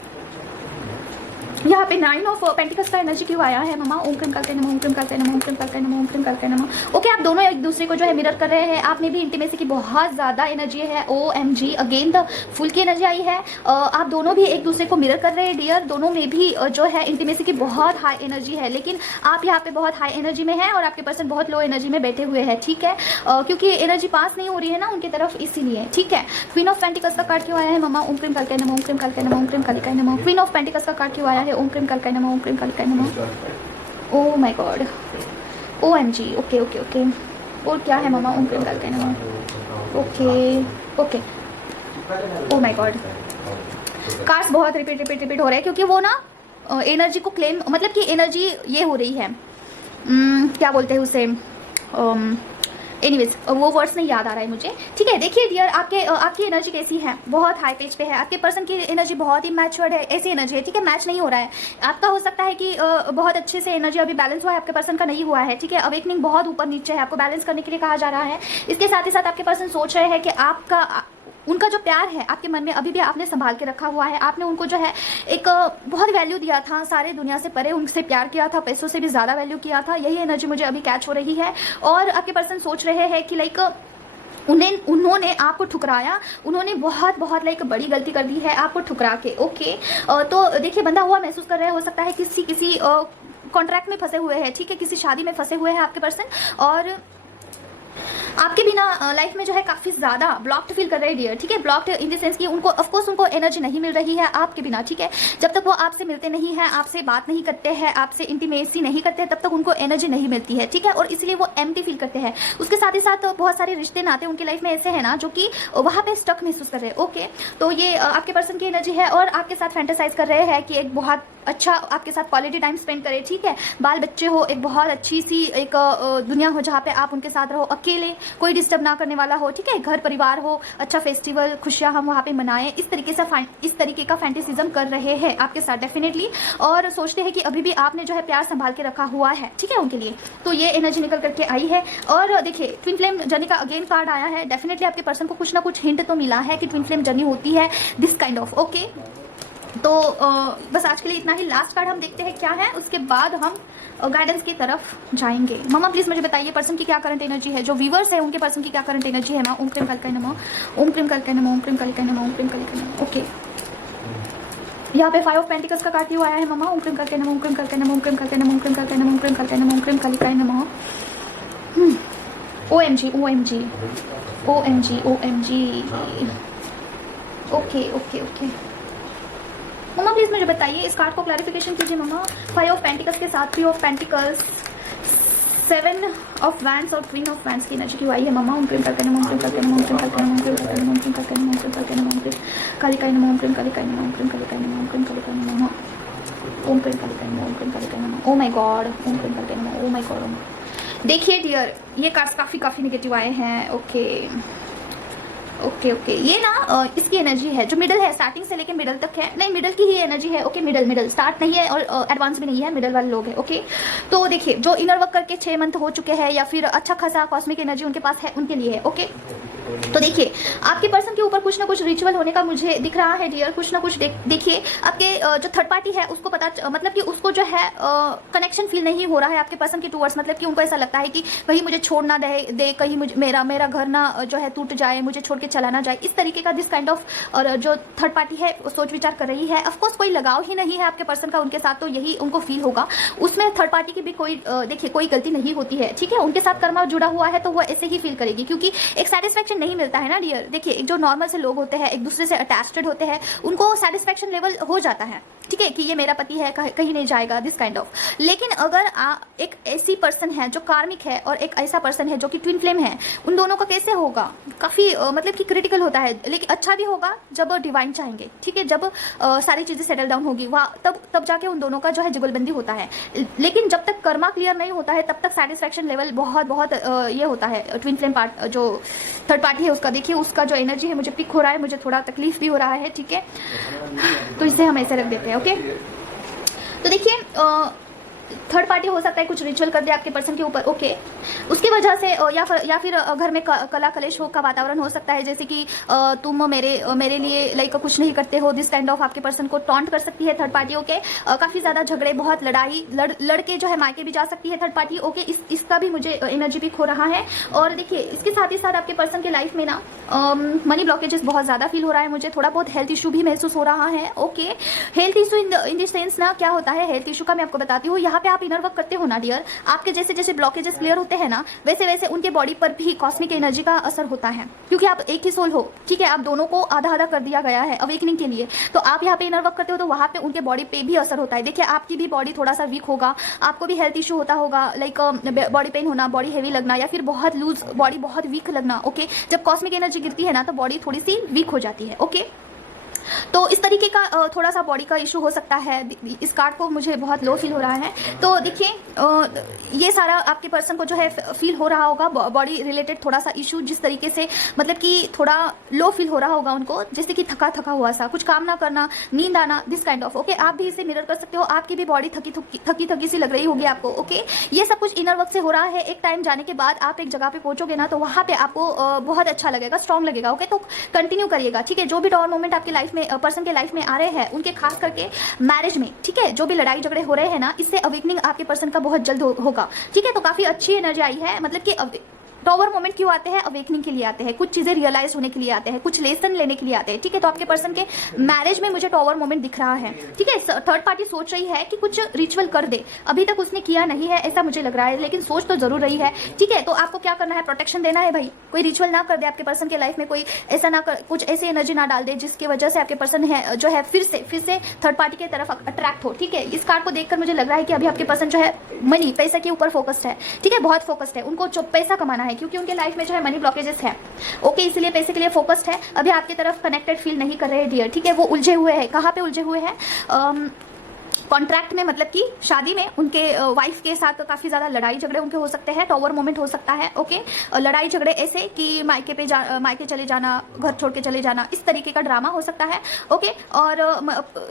यहाँ पे 9 ऑफ पेंटिकल्स का एनर्जी क्यों आया है मम्मा? ओम क्रीम करके नमः, ओम क्रीम करके नमः, ओम क्रीम करके नमः, ओम क्रीम करके नमः। ओके, आप दोनों एक दूसरे को जो है मिरर कर रहे हैं। आपने भी इंटीमेसी की बहुत ज़्यादा एनर्जी है। OMG, अगेन द फुल की एनर्जी आई है। आप दोनों भी एक दूसरे को मिरर कर रहे हैं डियर। दोनों में भी जो है इंटीमेसी की बहुत हाई एनर्जी है, लेकिन आप यहाँ पे बहुत हाई एनर्जी में है और आपके पर्सन बहुत लो एनर्जी में बैठे हुए हैं, ठीक है, क्योंकि एनर्जी पास नहीं हो रही है ना उनकी तरफ, इसीलिए, ठीक है। क्वीन ऑफ पेंटिकल्स का कार्ड क्यों आया है मम्मा? ओम क्रीम करके नमः, ओम क्रीम करके नमः, ओम क्रीम करके नमः। क्वीन ऑफ पेंटिकल्स का कार्ड क्यों आया है? ओम क्रीम करके नमः, ओम क्रीम करके नमः। Oh my God, OMG, okay okay okay. और क्या है मम्मा? ओम क्रीम करके नमः। Okay okay, oh my God, cards बहुत रिपीट हो रहे हैं, क्योंकि वो ना एनर्जी को क्लेम, मतलब कि एनर्जी ये हो रही है, क्या बोलते हैं उसे, एनीवेज वो वर्ड्स नहीं याद आ रहा है मुझे, ठीक है। देखिए डियर, आपकी एनर्जी कैसी है? बहुत हाई पेज पे है। आपके पर्सन की एनर्जी बहुत ही मैच्योर्ड है, ऐसी एनर्जी है, ठीक है, मैच नहीं हो रहा है। आपका हो सकता है कि बहुत अच्छे से एनर्जी अभी बैलेंस हुआ है, आपके पर्सन का नहीं हुआ है, ठीक है। अवेकनिंग बहुत ऊपर नीचे है, आपको बैलेंस करने के लिए कहा जा रहा है। इसके साथ ही साथ आपके पर्सन सोच रहे हैं कि उनका जो प्यार है आपके मन में अभी भी आपने संभाल के रखा हुआ है। आपने उनको जो है एक बहुत वैल्यू दिया था, सारे दुनिया से परे उनसे प्यार किया था, पैसों से भी ज़्यादा वैल्यू किया था। यही एनर्जी मुझे अभी कैच हो रही है। और आपके पर्सन सोच रहे हैं कि लाइक उन्होंने आपको ठुकराया, उन्होंने बहुत बहुत लाइक बड़ी गलती कर दी है आपको ठुकरा के, ओके। तो देखिए, बंधा हुआ महसूस कर रहे हो सकता है किसी कॉन्ट्रैक्ट में फंसे हुए हैं, ठीक है, किसी शादी में फंसे हुए हैं आपके पर्सन, और आपके बिना लाइफ में जो है काफ़ी ज़्यादा ब्लॉक्ड फील कर रहे हैं डियर, ठीक है। ब्लॉक्ड इन द सेंस कि उनको ऑफकोर्स उनको एनर्जी नहीं मिल रही है आपके बिना, ठीक है। जब तक वो आपसे मिलते नहीं हैं, आपसे बात नहीं करते हैं, आपसे इंटीमेसी नहीं करते हैं, तब तक उनको एनर्जी नहीं मिलती है, ठीक है, और इसलिए वो एम्प्टी फील करते हैं। उसके साथ ही साथ बहुत सारे रिश्ते नाते उनकी लाइफ में ऐसे हैं ना जो कि वहाँ पे स्टक महसूस कर रहे हैं, ओके। तो ये आपके पर्सन की एनर्जी है और आपके साथ फैंटेसाइज कर रहे हैं कि एक बहुत अच्छा आपके साथ क्वालिटी टाइम स्पेंड करें, ठीक है। बाल बच्चे हो, एक बहुत अच्छी सी एक दुनिया हो जहाँ पे आप उनके साथ रहो, अकेले, कोई डिस्टर्ब ना करने वाला हो, ठीक है, घर परिवार हो, अच्छा फेस्टिवल, खुशियाँ हम वहाँ पे मनाएं, इस तरीके का फैंटेसिज्म कर रहे हैं आपके साथ डेफिनेटली। और सोचते हैं कि अभी भी आपने जो है प्यार संभाल के रखा हुआ है, ठीक है, उनके लिए। तो ये एनर्जी निकल करके आई है। और देखिए, ट्विन फ्लेम जर्नी का अगेन कार्ड आया है। डेफिनेटली आपके पर्सन को कुछ ना कुछ हिंट तो मिला है कि ट्विन फ्लेम जर्नी होती है दिस काइंड ऑफ, ओके। तो बस आज के लिए इतना ही। लास्ट कार्ड हम देखते हैं क्या है, उसके बाद हम गाइडेंस की तरफ जाएंगे। मम्मा प्लीज मुझे बताइए पर्सन की क्या करंट एनर्जी है, जो व्यूवर्स है उनके पर्सन की क्या करंट एनर्जी है। ओम क्रीम करके नमः, ओम क्रीम करके नमः, ओम क्रीम करके नमः, ओम क्रीम करके नमः, ओके। यहाँ पे 5 ऑफ पेंटिकल्स का कार्ड क्यों आया है मम्मा? ओम क्रीम करके नमः, ओम क्रीम करके नमः, ओम क्रीम करके नमः, ओम क्रीम करके नमः, ओम क्रीम करके नमः, ओम क्रीम करके नमः। OMG, OMG, OMG, OMG, okay okay okay. मम्मा प्लीज मुझे बताइए, इस कार्ड को क्लैरिफिकेशन कीजिए मम्मा। 5 ऑफ पेंटिकल्स के साथ 3 ऑफ पेंटिकल्स, 7 ऑफ वैंड्स और क्वीन ऑफ वैंड्स की एनर्जी क्यों आई है मम्मा? ओम क्रीम करके नमः, ओम क्रीम करके नमः, ओम क्रीम करके नमः, ओम क्रीम करके नमः, ओम क्रीम करके नमः, ओम क्रीम करके नमः, ओम क्रीम कालिकाय नमः, ओम क्रीम कालिकाय नमः, ओम क्रीम कालिकाय नमः, ओम क्रीम कालिकाय नमः, ओम क्रीम कालिकाय नमः, ओम क्रीम कालिकाय नमः। ओ माय गॉड, ओम क्रीम करके नमः, ओ माय गॉड। देखिए डियर, ये कार्ड्स काफ़ी नेगेटिव आए हैं, ओके ओके ओके। ये ना इसकी एनर्जी है जो मिडल है, स्टार्टिंग से लेके मिडल तक है, नहीं मिडल की ही एनर्जी है, ओके। मिडल स्टार्ट नहीं है और एडवांस भी नहीं है, मिडल वाले लोग हैं, ओके। तो देखिए, जो इनर वर्क करके 6 मंथ हो चुके हैं या फिर अच्छा खासा कॉस्मिक एनर्जी उनके पास है, उनके लिए है, ओके। तो देखिए, आपके पर्सन के ऊपर कुछ ना कुछ रिचुअल होने का मुझे दिख रहा है डियर, कुछ ना कुछ। देखिए, आपके जो थर्ड पार्टी है उसको मतलब कि उसको जो है कनेक्शन फील नहीं हो रहा है आपके पर्सन के टूवर्ड्स, मतलब कि उनको ऐसा लगता है कि कहीं मुझे छोड़ ना दे, कहीं मुझे मेरा घर ना जो है टूट जाए, मुझे छोड़ के चला ना जाए, इस तरीके का दिस काइंड ऑफ। और जो थर्ड पार्टी है वो सोच विचार कर रही है। ऑफकोर्स कोई लगाव ही नहीं है आपके पर्सन का उनके साथ, तो यही उनको फील होगा। उसमें थर्ड पार्टी की भी कोई देखिए कोई गलती नहीं होती है, ठीक है। उनके साथ कर्मा जुड़ा हुआ है तो वो ऐसे ही फील करेगी, क्योंकि एक सेटिस्फेक्शन नहीं मिलता है ना डियर। देखिए, एक जो नॉर्मल से लोग होते हैं, एक दूसरे से अटैच्ड होते हैं, उनको सेटिस्फेक्शन लेवल हो जाता है, ठीक है, कि ये मेरा पति है, कहीं नहीं जाएगा, दिस काइंड ऑफ। लेकिन अगर एक ऐसी पर्सन है जो कार्मिक है और एक ऐसा पर्सन है जो कि ट्विन फ्लेम है, उन दोनों का कैसे होगा? काफ़ी मतलब कि क्रिटिकल होता है, लेकिन अच्छा भी होगा जब डिवाइन चाहेंगे, ठीक है, जब सारी चीज़ें सेटल डाउन होगी वहाँ तब जाके उन दोनों का जो है जुगलबंदी होता है। लेकिन जब तक कर्मा क्लियर नहीं होता है तब तक सेटिस्फेक्शन लेवल बहुत ये होता है। ट्विन फ्लेम पार्ट जो थर्ड पार्टी है उसका, देखिए उसका जो एनर्जी है मुझे पिक हो रहा है, मुझे थोड़ा तकलीफ भी हो रहा है, ठीक है। तो इसे हम ऐसे रख देते हैं, ओके। तो देखिए, थर्ड पार्टी हो सकता है कुछ रिचुअल कर दे आपके पर्सन के ऊपर, ओके। उसकी वजह से या फिर घर में कला कलेश का वातावरण हो सकता है, जैसे कि तुम मेरे लिए लाइक कुछ नहीं करते हो, दिस काइंड ऑफ आपके पर्सन को टॉन्ट कर सकती है थर्ड पार्टी, ओके। काफ़ी ज़्यादा झगड़े, बहुत लड़ाई, लड़के जो है मायके भी जा सकती है थर्ड पार्टी, ओके। इसका भी मुझे एनर्जी भी खो रहा है। और देखिए इसके साथ ही साथ आपके पर्सन के लाइफ में ना मनी ब्लॉकेजेस बहुत ज़्यादा फील हो रहा है मुझे, थोड़ा बहुत हेल्थ इशू भी महसूस हो रहा है, okay. Health issue in the sense ना क्या होता है, हेल्थ इशू का मैं आपको बताती हूँ। यहाँ पे आप इनर वर्क करते हो ना डियर, आपके जैसे जैसे ब्लॉकेजेस क्लियर होते हैं ना, वैसे वैसे उनके बॉडी पर भी कॉस्मिक एनर्जी का असर होता है, क्योंकि आप एक ही सोल हो, ठीक है। आप दोनों को आधा आधा कर दिया गया है अवेकनिंग के लिए। तो आप यहाँ पे इनर वर्क करते हो तो वहाँ पे उनके बॉडी पे भी असर होता है। देखिए आपकी भी बॉडी थोड़ा सा वीक होगा, आपको भी हेल्थ इशू होता होगा, लाइक बॉडी पेन होना, बॉडी हैवी लगना, या फिर बहुत लूज बॉडी, बहुत वीक लगना, ओके। जब कॉस्मिक एनर्जी गिरती है ना तो बॉडी थोड़ी सी वीक हो जाती है, ओके। तो इस तरीके का थोड़ा सा बॉडी का इशू हो सकता है। इस कार्ड को मुझे बहुत लो फील हो रहा है। तो देखिए ये सारा आपके पर्सन को जो है फील हो रहा होगा, बॉडी रिलेटेड थोड़ा सा इशू, जिस तरीके से मतलब कि थोड़ा लो फील हो रहा होगा उनको, जैसे कि थका थका हुआ सा, कुछ काम ना करना, नींद आना, दिस काइंड ऑफ, ओके। आप भी इसे मिरर कर सकते हो, आपकी भी बॉडी थकी सी लग रही होगी आपको, ओके। ये सब कुछ इनर वर्क से हो रहा है। एक टाइम जाने के बाद आप एक जगह पे पहुंचोगे ना तो वहाँ पे आपको बहुत अच्छा लगेगा, स्ट्रॉन्ग लगेगा, ओके। तो कंटिन्यू करिएगा, ठीक है। जो भी टावर मोमेंट आपकी लाइफ में पर्सन के लाइफ में आ रहे हैं, उनके खास करके मैरिज में, ठीक है, जो भी लड़ाई झगड़े हो रहे हैं ना, इससे अवेकनिंग आपके पर्सन का बहुत जल्द होगा, ठीक है। तो काफी अच्छी एनर्जी आई है, मतलब कि टॉवर मोमेंट क्यों आते हैं, अवेकनिंग के लिए आते हैं, कुछ चीजें रियलाइज होने के लिए आते हैं, कुछ लेसन लेने के लिए आते हैं, ठीक है। तो आपके पर्सन के मैरिज में मुझे टॉवर मोमेंट दिख रहा है, ठीक है। थर्ड पार्टी सोच रही है कि कुछ रिचुअल कर दे, अभी तक उसने किया नहीं है ऐसा मुझे लग रहा है, लेकिन सोच तो जरूर रही है, ठीक है। तो आपको क्या करना है, प्रोटेक्शन देना है भाई, कोई रिचुअल ना कर दे आपके पर्सन के लाइफ में, कोई ऐसा ना कर, कुछ ऐसी एनर्जी ना डाल दे जिसकी वजह से आपके पर्सन है जो है फिर से थर्ड पार्टी की तरफ अट्रैक्ट हो, ठीक है। इस कार्ड को देखकर मुझे लग रहा है कि अभी आपके पर्सन जो है मनी, पैसा के ऊपर फोकस्ड है, ठीक है, बहुत फोकस्ड है, उनको जो पैसा कमाना है, क्योंकि उनके लाइफ में जो है मनी ब्लॉकेजेस है, ओके, इसलिए पैसे के लिए फोकस्ड है। अभी आपकी तरफ कनेक्टेड फील नहीं कर रहे हैं डियर, ठीक है। वो उलझे हुए हैं, कहाँ पे उलझे हुए हैं, कॉन्ट्रैक्ट में, मतलब कि शादी में उनके वाइफ के साथ काफ़ी ज़्यादा लड़ाई झगड़े उनके हो सकते हैं, टॉवर मोमेंट हो सकता है, ओके। लड़ाई झगड़े ऐसे कि मायके चले जाना, घर छोड़ के चले जाना, इस तरीके का ड्रामा हो सकता है, ओके। और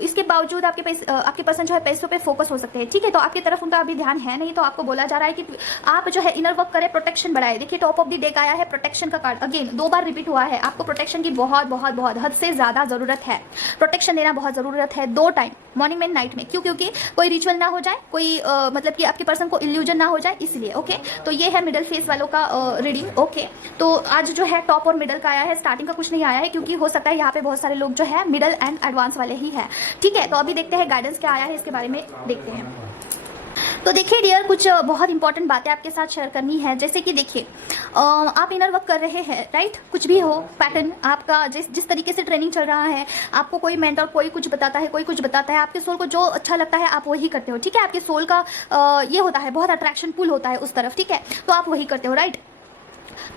इसके बावजूद आपके पर्सन जो है पैसों पे फोकस हो सकते हैं, ठीक है। तो आपकी तरफ उनका अभी ध्यान है नहीं, तो आपको बोला जा रहा है कि आप जो है इनर वर्क करें, प्रोटेक्शन बढ़ाए। देखिए टॉप ऑफ द डेक आया है प्रोटेक्शन का कार्ड, अगेन 2 बार रिपीट हुआ है। आपको प्रोटेक्शन की बहुत बहुत बहुत हद से ज़्यादा ज़रूरत है, प्रोटेक्शन देना बहुत ज़रूरत है, 2 टाइम, मॉर्निंग में, नाइट में। क्यों? क्योंकि कोई रिचुअल ना हो जाए, कोई मतलब कि आपके पर्सन को इल्यूजन ना हो जाए, इसलिए, ओके। तो ये है मिडल फेस वालों का रीडिंग, ओके। तो आज जो है टॉप और मिडल का आया है, स्टार्टिंग का कुछ नहीं आया है, क्योंकि हो सकता है यहाँ पे बहुत सारे लोग जो है मिडल एंड एडवांस वाले ही है, ठीक है। तो अभी देखते हैं गाइडेंस क्या आया है, इसके बारे में देखते हैं। तो देखिए डियर, कुछ बहुत इंपॉर्टेंट बातें आपके साथ शेयर करनी है। जैसे कि देखिए आप इनर वर्क कर रहे हैं, राइट, कुछ भी हो पैटर्न आपका, जिस तरीके से ट्रेनिंग चल रहा है, आपको कोई मेंटर कोई कुछ बताता है, कोई कुछ बताता है, आपके सोल को जो अच्छा लगता है आप वही करते हो, ठीक है। आपके सोल का ये होता है, बहुत अट्रैक्शन पुल होता है उस तरफ, ठीक है। तो आप वही करते हो, राइट।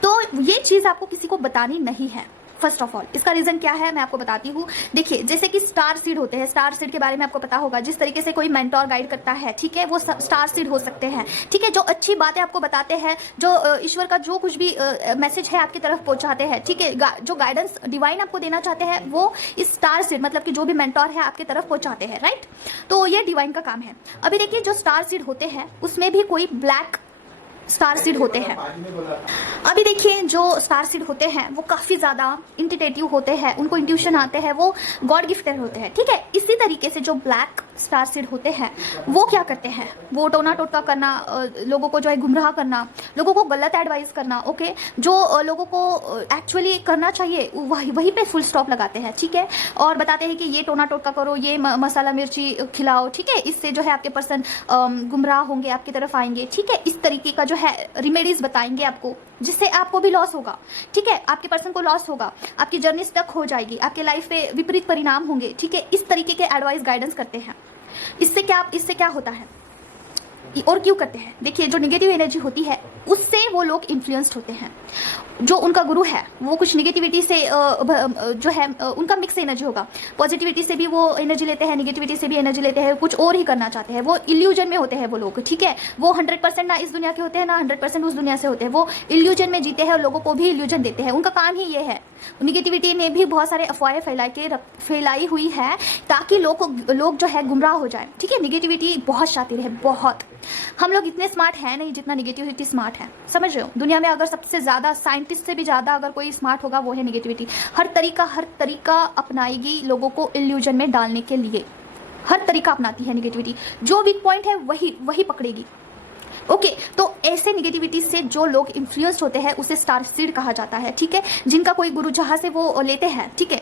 तो ये चीज़ आपको किसी को बतानी नहीं है, फर्स्ट ऑफ ऑल। इसका रीजन क्या है मैं आपको बताती हूँ। देखिए जैसे कि स्टार सीड होते हैं, स्टार सीड के बारे में आपको पता होगा, जिस तरीके से कोई मेंटोर गाइड करता है, ठीक है, वो स्टार सीड हो सकते हैं, ठीक है। जो अच्छी बातें आपको बताते हैं, जो ईश्वर का जो कुछ भी मैसेज है आपकी तरफ पहुंचाते हैं, ठीक है, जो गाइडेंस डिवाइन आपको देना चाहते हैं, वो इस स्टार सीड मतलब कि जो भी मेंटोर है आपकी तरफ पहुंचाते हैं, राइट। तो ये डिवाइन का काम है। अभी देखिए जो स्टार सीड होते हैं उसमें भी कोई ब्लैक स्टार सीड होते हैं। अभी देखिए जो स्टार सीड होते हैं वो काफ़ी ज़्यादा इंटिटेटिव होते हैं, उनको इंट्यूशन आते हैं, वो गॉड गिफ्टेड होते हैं, ठीक है। इसी तरीके से जो ब्लैक स्टार सीड होते हैं वो क्या करते हैं, वो टोना टोटका करना, लोगों को जो है गुमराह करना, लोगों को गलत एडवाइस करना, ओके। जो लोगों को एक्चुअली करना चाहिए वहीं पे फुल स्टॉप लगाते हैं, ठीक है। और बताते हैं कि ये टोना टोटका करो, ये मसाला मिर्ची खिलाओ, ठीक है, इससे जो है आपके पर्सन गुमराह होंगे, आपकी तरफ आएंगे, ठीक है। इस तरीके का जो है रेमेडीज बताएंगे आपको, जिससे आपको भी लॉस होगा, ठीक है, आपके पर्सन को लॉस होगा, आपकी जर्नी स्टक हो जाएगी, आपके लाइफ पे विपरीत परिणाम होंगे, ठीक है। इस तरीके के एडवाइस गाइडेंस करते हैं। इससे क्या होता है और क्यों करते हैं? देखिए जो निगेटिव एनर्जी होती है उससे वो लोग इन्फ्लुएंस्ड होते हैं। जो उनका गुरु है वो कुछ निगेटिविटी से जो है उनका मिक्स एनर्जी होगा, पॉजिटिविटी से भी वो एनर्जी लेते हैं, निगेटिविटी से भी एनर्जी लेते हैं, कुछ और ही करना चाहते हैं, वो इल्यूजन में होते हैं वो लोग, ठीक है। वो 100% ना इस दुनिया के होते हैं, ना 100% उस दुनिया से होते हैं, वो इल्यूजन में जीते हैं और लोगों को भी इल्यूजन देते हैं। उनका काम ही ये है, निगेटिविटी ने भी बहुत सारे अफवाहें फैलाई हुई है ताकि लोग जो है गुमराह हो जाए। ठीक है, निगेटिविटी बहुत शातिर है, बहुत। हम लोग इतने स्मार्ट हैं नहीं जितना निगेटिविटी स्मार्ट है, समझ रहे हो। दुनिया में अगर सबसे ज़्यादा, साइंटिस्ट से भी ज़्यादा अगर कोई स्मार्ट होगा वो है निगेटिविटी। हर तरीका अपनाएगी लोगों को इल्यूजन में डालने के लिए, हर तरीका अपनाती है निगेटिविटी। जो वीक पॉइंट है वही पकड़ेगी। ओके, तो ऐसे निगेटिविटी से जो लोग इन्फ्लुएंस्ड होते हैं उसे स्टार सीड कहा जाता है। ठीक है, जिनका कोई गुरु जहाँ से वो लेते हैं। ठीक है,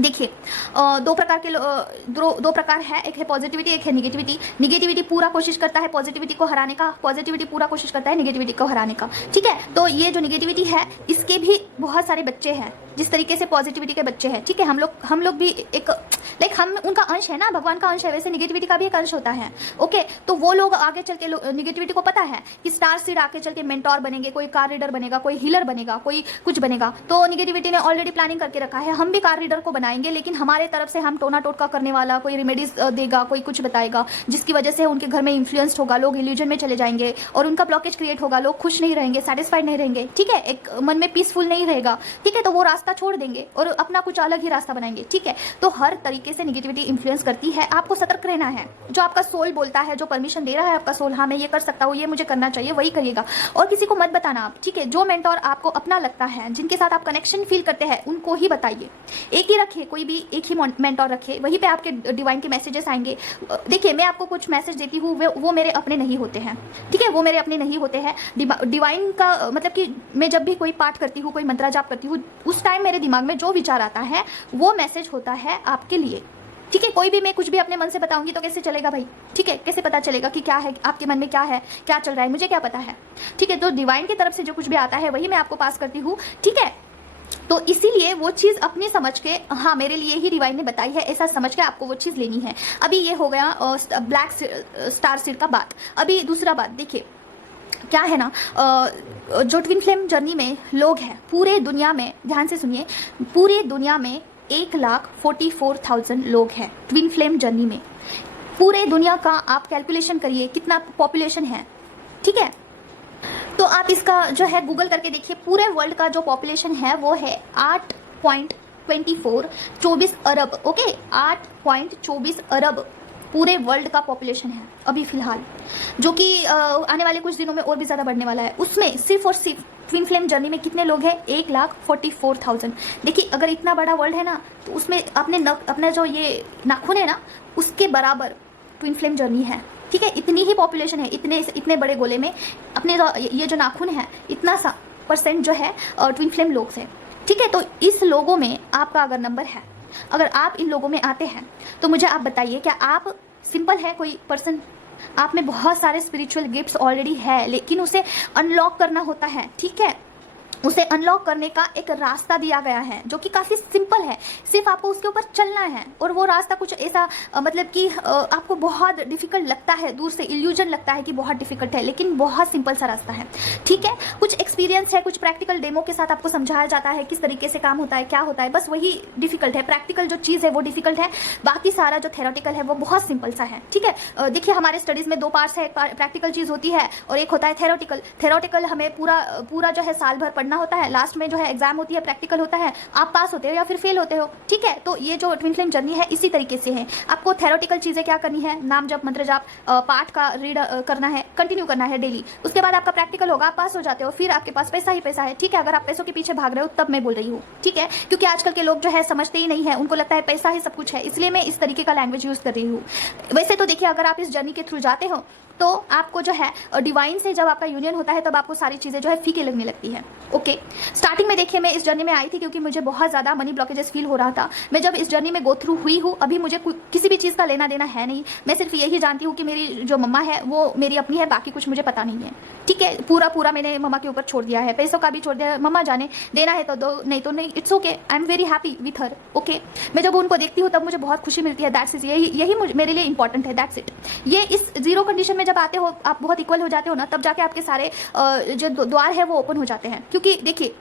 देखिए दो प्रकार है, एक है पॉजिटिविटी, एक है निगेटिविटी। निगेटिविटी पूरा कोशिश करता है पॉजिटिविटी को हराने का, पॉजिटिविटी पूरा कोशिश करता है निगेटिविटी को हराने का। ठीक है, तो ये जो निगेटिविटी है इसके भी बहुत सारे बच्चे हैं जिस तरीके से पॉजिटिविटी के बच्चे हैं। ठीक है, हम लोग भी एक हम उनका अंश है ना, भगवान का अंश है, वैसे निगेटिविटी का भी एक अंश होता है। ओके, तो वो लोग आगे चल के निगेटिविटी को पता है कि स्टार सीड आके चल के मेंटोर बनेंगे, कोई कार रीडर बनेगा, कोई हीलर बनेगा, कोई कुछ बनेगा। तो निगेटिविटी ने ऑलरेडी प्लानिंग करके रखा है, हम भी कार रीडर को बनाएंगे, लेकिन हमारे तरफ से हम टोना टोटका करने वाला कोई रेमेडीज देगा, कोई कुछ बताएगा, जिसकी वजह से उनके घर में इन्फ्लुएंस्ड होगा, लोग इल्यूजन में चले जाएंगे और उनका ब्लॉकेज क्रिएट होगा, लोग खुश नहीं रहेंगे, सेटिस्फाइड नहीं रहेंगे। ठीक है, एक मन में पीसफुल नहीं रहेगा। ठीक है, तो वो रास्ता छोड़ देंगे और अपना कुछ अलग ही रास्ता बनाएंगे। ठीक है, तो हर तरीके से निगेटिविटी इन्फ्लुएंस करती है, आपको सतर्क रहना है। जो आपका सोल बोलता है, जो परमिशन दे रहा है आपका सोल, हाँ मैं ये कर सकता हूँ, ये मुझे करना चाहिए, वही करिएगा और किसी को मत बताना आप। ठीक है, जो मेंटोर आपको अपना लगता है, जिनके साथ आप कनेक्शन फील करते हैं, उनको ही बताइए। एक ही रखिए, कोई भी एक ही मेंटोर रखिए, वहीं पे आपके डिवाइन के मैसेजेस आएंगे। देखिए, मैं आपको कुछ मैसेज देती हूँ, वो मेरे अपने नहीं होते हैं। ठीक है, वो मेरे अपने नहीं होते हैं। डिवाइन का मतलब कि मैं जब भी कोई पाठ करती हूँ, कोई मंत्रा जाप करती हूँ, उस टाइम मेरे दिमाग में जो विचार आता है वो मैसेज होता है आपके लिए। ठीक है, कोई भी मैं कुछ भी अपने मन से बताऊंगी तो कैसे चलेगा भाई। ठीक है, कैसे पता चलेगा कि क्या है आपके मन में, क्या है, क्या चल रहा है, मुझे क्या पता है। ठीक है, तो डिवाइन की तरफ से जो कुछ भी आता है वही मैं आपको पास करती हूँ। ठीक है, तो इसीलिए वो चीज़ अपनी समझ के, हाँ मेरे लिए ही डिवाइन ने बताई है, ऐसा समझ के आपको वो चीज़ लेनी है। अभी ये हो गया ब्लैक स्टार सीड का बात। अभी दूसरा बात देखिए, क्या है ना, जो ट्विन फ्लेम जर्नी में लोग हैं पूरे दुनिया में, ध्यान से सुनिए, पूरे दुनिया में 1,44,000 लोग हैं ट्विन फ्लेम जर्नी में। पूरे दुनिया का आप कैलकुलेशन करिए कितना पॉपुलेशन है। ठीक है, तो आप इसका जो है गूगल करके देखिए, पूरे वर्ल्ड का जो पॉपुलेशन है वो है 8.24 अरब। ओके, 8.24 अरब पूरे वर्ल्ड का पॉपुलेशन है अभी फिलहाल, जो कि आने वाले कुछ दिनों में और भी ज़्यादा बढ़ने वाला है। उसमें सिर्फ और सिर्फ ट्विन फ्लेम जर्नी में कितने लोग हैं? 1,44,000। देखिए, अगर इतना बड़ा वर्ल्ड है ना, तो उसमें अपने जो ये नाखून है ना, उसके बराबर ट्विन फ्लेम जर्नी है। ठीक है, इतनी ही पॉपुलेशन है, इतने बड़े गोले में अपने ये जो नाखून है, इतना सा % जो है ट्विन फ्लेम लोग से। ठीक है, तो इस लोगों में आपका अगर नंबर है, अगर आप इन लोगों में आते हैं, तो मुझे आप बताइए, क्या आप सिंपल है कोई पर्सन, आप में बहुत सारे स्पिरिचुअल गिफ्ट्स ऑलरेडी है, लेकिन उसे अनलॉक करना होता है। ठीक है, उसे अनलॉक करने का एक रास्ता दिया गया है जो कि काफ़ी सिंपल है, सिर्फ आपको उसके ऊपर चलना है। और वो रास्ता कुछ ऐसा मतलब कि आपको बहुत डिफिकल्ट लगता है, दूर से इल्यूजन लगता है कि बहुत डिफिकल्ट है, लेकिन बहुत सिंपल सा रास्ता है। ठीक है, कुछ एक्सपीरियंस है, कुछ प्रैक्टिकल डेमो के साथ आपको समझाया जाता है किस तरीके से काम होता है, क्या होता है, बस वही डिफिकल्ट है। प्रैक्टिकल जो चीज़ है वो डिफिकल्ट है, बाकी सारा जो थेरोटिकल है वो बहुत सिंपल सा है। ठीक है, देखिए हमारे स्टडीज़ में 2 पार्ट्स है, एक प्रैक्टिकल चीज़ होती है और एक होता है थेरोटिकल। थेरोटिकल हमें पूरा जो है साल भर पढ़ना होता है, लास्ट में जो है एग्जाम होती है, प्रैक्टिकल होता है, आप पास होते हो या फिर फेल होते हो। ठीक है, तो ये जो ट्विन फ्लेम जर्नी है इसी तरीके से है। आपको थेरोटिकल चीज़ें क्या करनी है, नाम जप, मंत्र जाप, पाठ का रीड करना है, कंटिन्यू करना है डेली। उसके बाद आपका प्रैक्टिकल होगा, आप पास हो जाते हो, फिर आपके पास पैसा ही पैसा है। ठीक है, अगर आप पैसों के पीछे भाग रहे हो तब मैं बोल रही हूँ। ठीक है, क्योंकि आजकल के लोग जो है समझते ही नहीं है, उनको लगता है पैसा ही सब कुछ है, इसलिए मैं इस तरीके का लैंग्वेज यूज़ कर रही हूँ। वैसे तो देखिए, अगर आप इस जर्नी के थ्रू जाते हो तो आपको जो है डिवाइन से जब आपका यूनियन होता है तब आपको सारी चीज़ें जो है फीके लगने लगती है। ओके, स्टार्टिंग में देखिए मैं इस जर्नी में आई थी क्योंकि मुझे बहुत ज़्यादा मनी ब्लॉकेजेस फील हो रहा था। मैं जब इस जर्नी में गो थ्रू हुई हूँ, अभी मुझे किसी भी चीज़ का लेना देना है नहीं। मैं सिर्फ यही जानती हूँ कि मेरी जो मम्मा है वो मेरी अपनी है, बाकी कुछ मुझे पता नहीं है। ठीक है, पूरा मैंने मम्मा के ऊपर छोड़ दिया है, पैसों का भी छोड़ दिया है, मम्मा जाने, देना है तो दो, नहीं तो नहीं, it's okay, I am very happy with her. Okay, मैं जब उनको देखती हूँ तब मुझे बहुत खुशी मिलती है, दैट्स इट, यही मेरे लिए इंपॉर्टेंट है, दैट्स इट। ये इस जीरो कंडीशन में जब आते हो, आप बहुत इक्वल हो जाते हो ना, तब जाके आपके सारे जो द्वार है वो ओपन हो जाते हैं। क्योंकि देखिए,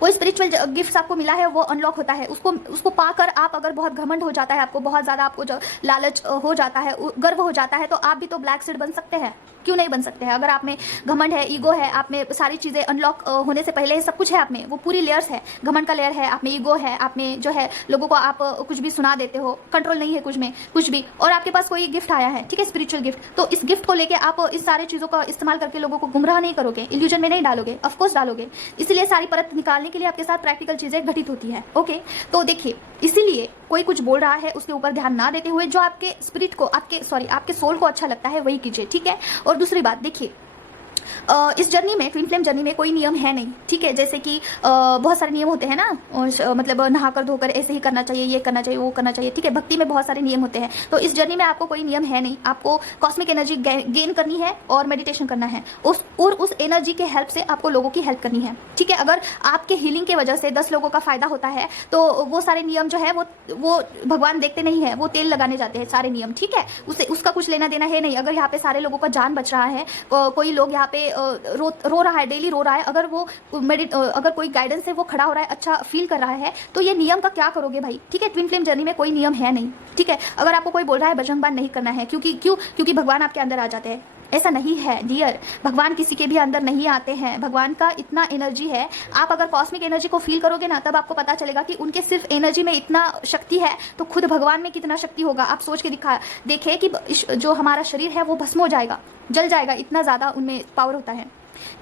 कोई स्पिरिचुअल गिफ्ट्स आपको मिला है वो अनलॉक होता है, उसको पाकर आप अगर बहुत घमंड हो जाता है, आपको बहुत ज़्यादा आपको जो लालच हो जाता है, गर्व हो जाता है, तो आप भी तो ब्लैक सीड बन सकते हैं। क्यों नहीं बन सकते हैं? अगर आप में घमंड है, ईगो है, आप में सारी चीज़ें अनलॉक होने से पहले सब कुछ है आप में, वो पूरी लेयर्स है, घमंड का लेयर है, आप में ईगो है, आप में जो है लोगों को आप कुछ भी सुना देते हो, कंट्रोल नहीं है कुछ में कुछ भी, और आपके पास कोई गिफ्ट आया है, ठीक है, स्पिरिचुअल गिफ्ट, तो इस गिफ्ट को लेके आप इस सारी चीज़ों का इस्तेमाल करके लोगों को गुमराह नहीं करोगे, इल्यूजन में नहीं डालोगे, ऑफकोर्स डालोगे। इसलिए सारी परत निकालने के लिए आपके साथ प्रैक्टिकल चीज़ें घटित होती है। ओके, तो देखिए, इसीलिए कोई कुछ बोल रहा है उसके ऊपर ध्यान ना देते हुए जो आपके स्पिरिट को, आपके सोल को अच्छा लगता है वही कीजिए, ठीक है। और दूसरी बात देखिए, इस जर्नी में, ट्विन फ्लेम जर्नी में कोई नियम है नहीं, ठीक है। जैसे कि बहुत सारे नियम होते हैं ना, मतलब नहाकर धोकर ऐसे ही करना चाहिए, ये करना चाहिए, वो करना चाहिए, ठीक है। भक्ति में बहुत सारे नियम होते हैं, तो इस जर्नी में आपको कोई नियम है नहीं। आपको कॉस्मिक एनर्जी गेन करनी है और मेडिटेशन करना है, उस एनर्जी के हेल्प से आपको लोगों की हेल्प करनी है, ठीक है। अगर आपके हीलिंग की वजह से 10 लोगों का फायदा होता है तो वो सारे नियम जो है वो भगवान देखते नहीं है, वो तेल लगाने जाते हैं सारे नियम, ठीक है। उसका कुछ लेना देना है नहीं। अगर यहाँ पे सारे लोगों का जान बच रहा है, कोई लोग यहाँ पे रो रहा है, डेली रो रहा है, अगर कोई गाइडेंस से वो खड़ा हो रहा है, अच्छा फील कर रहा है, तो ये नियम का क्या करोगे भाई, ठीक है। ट्विन फ्लेम जर्नी में कोई नियम है नहीं, ठीक है। अगर आपको कोई बोल रहा है बजरंग बाण नहीं करना है क्योंकि भगवान आपके अंदर आ जाते हैं, ऐसा नहीं है डियर। भगवान किसी के भी अंदर नहीं आते हैं, भगवान का इतना एनर्जी है। आप अगर कॉस्मिक एनर्जी को फील करोगे ना, तब आपको पता चलेगा कि उनके सिर्फ एनर्जी में इतना शक्ति है, तो खुद भगवान में कितना शक्ति होगा। आप सोच के देखिए कि जो हमारा शरीर है वो भस्म हो जाएगा, जल जाएगा, इतना ज़्यादा उनमें पावर होता है,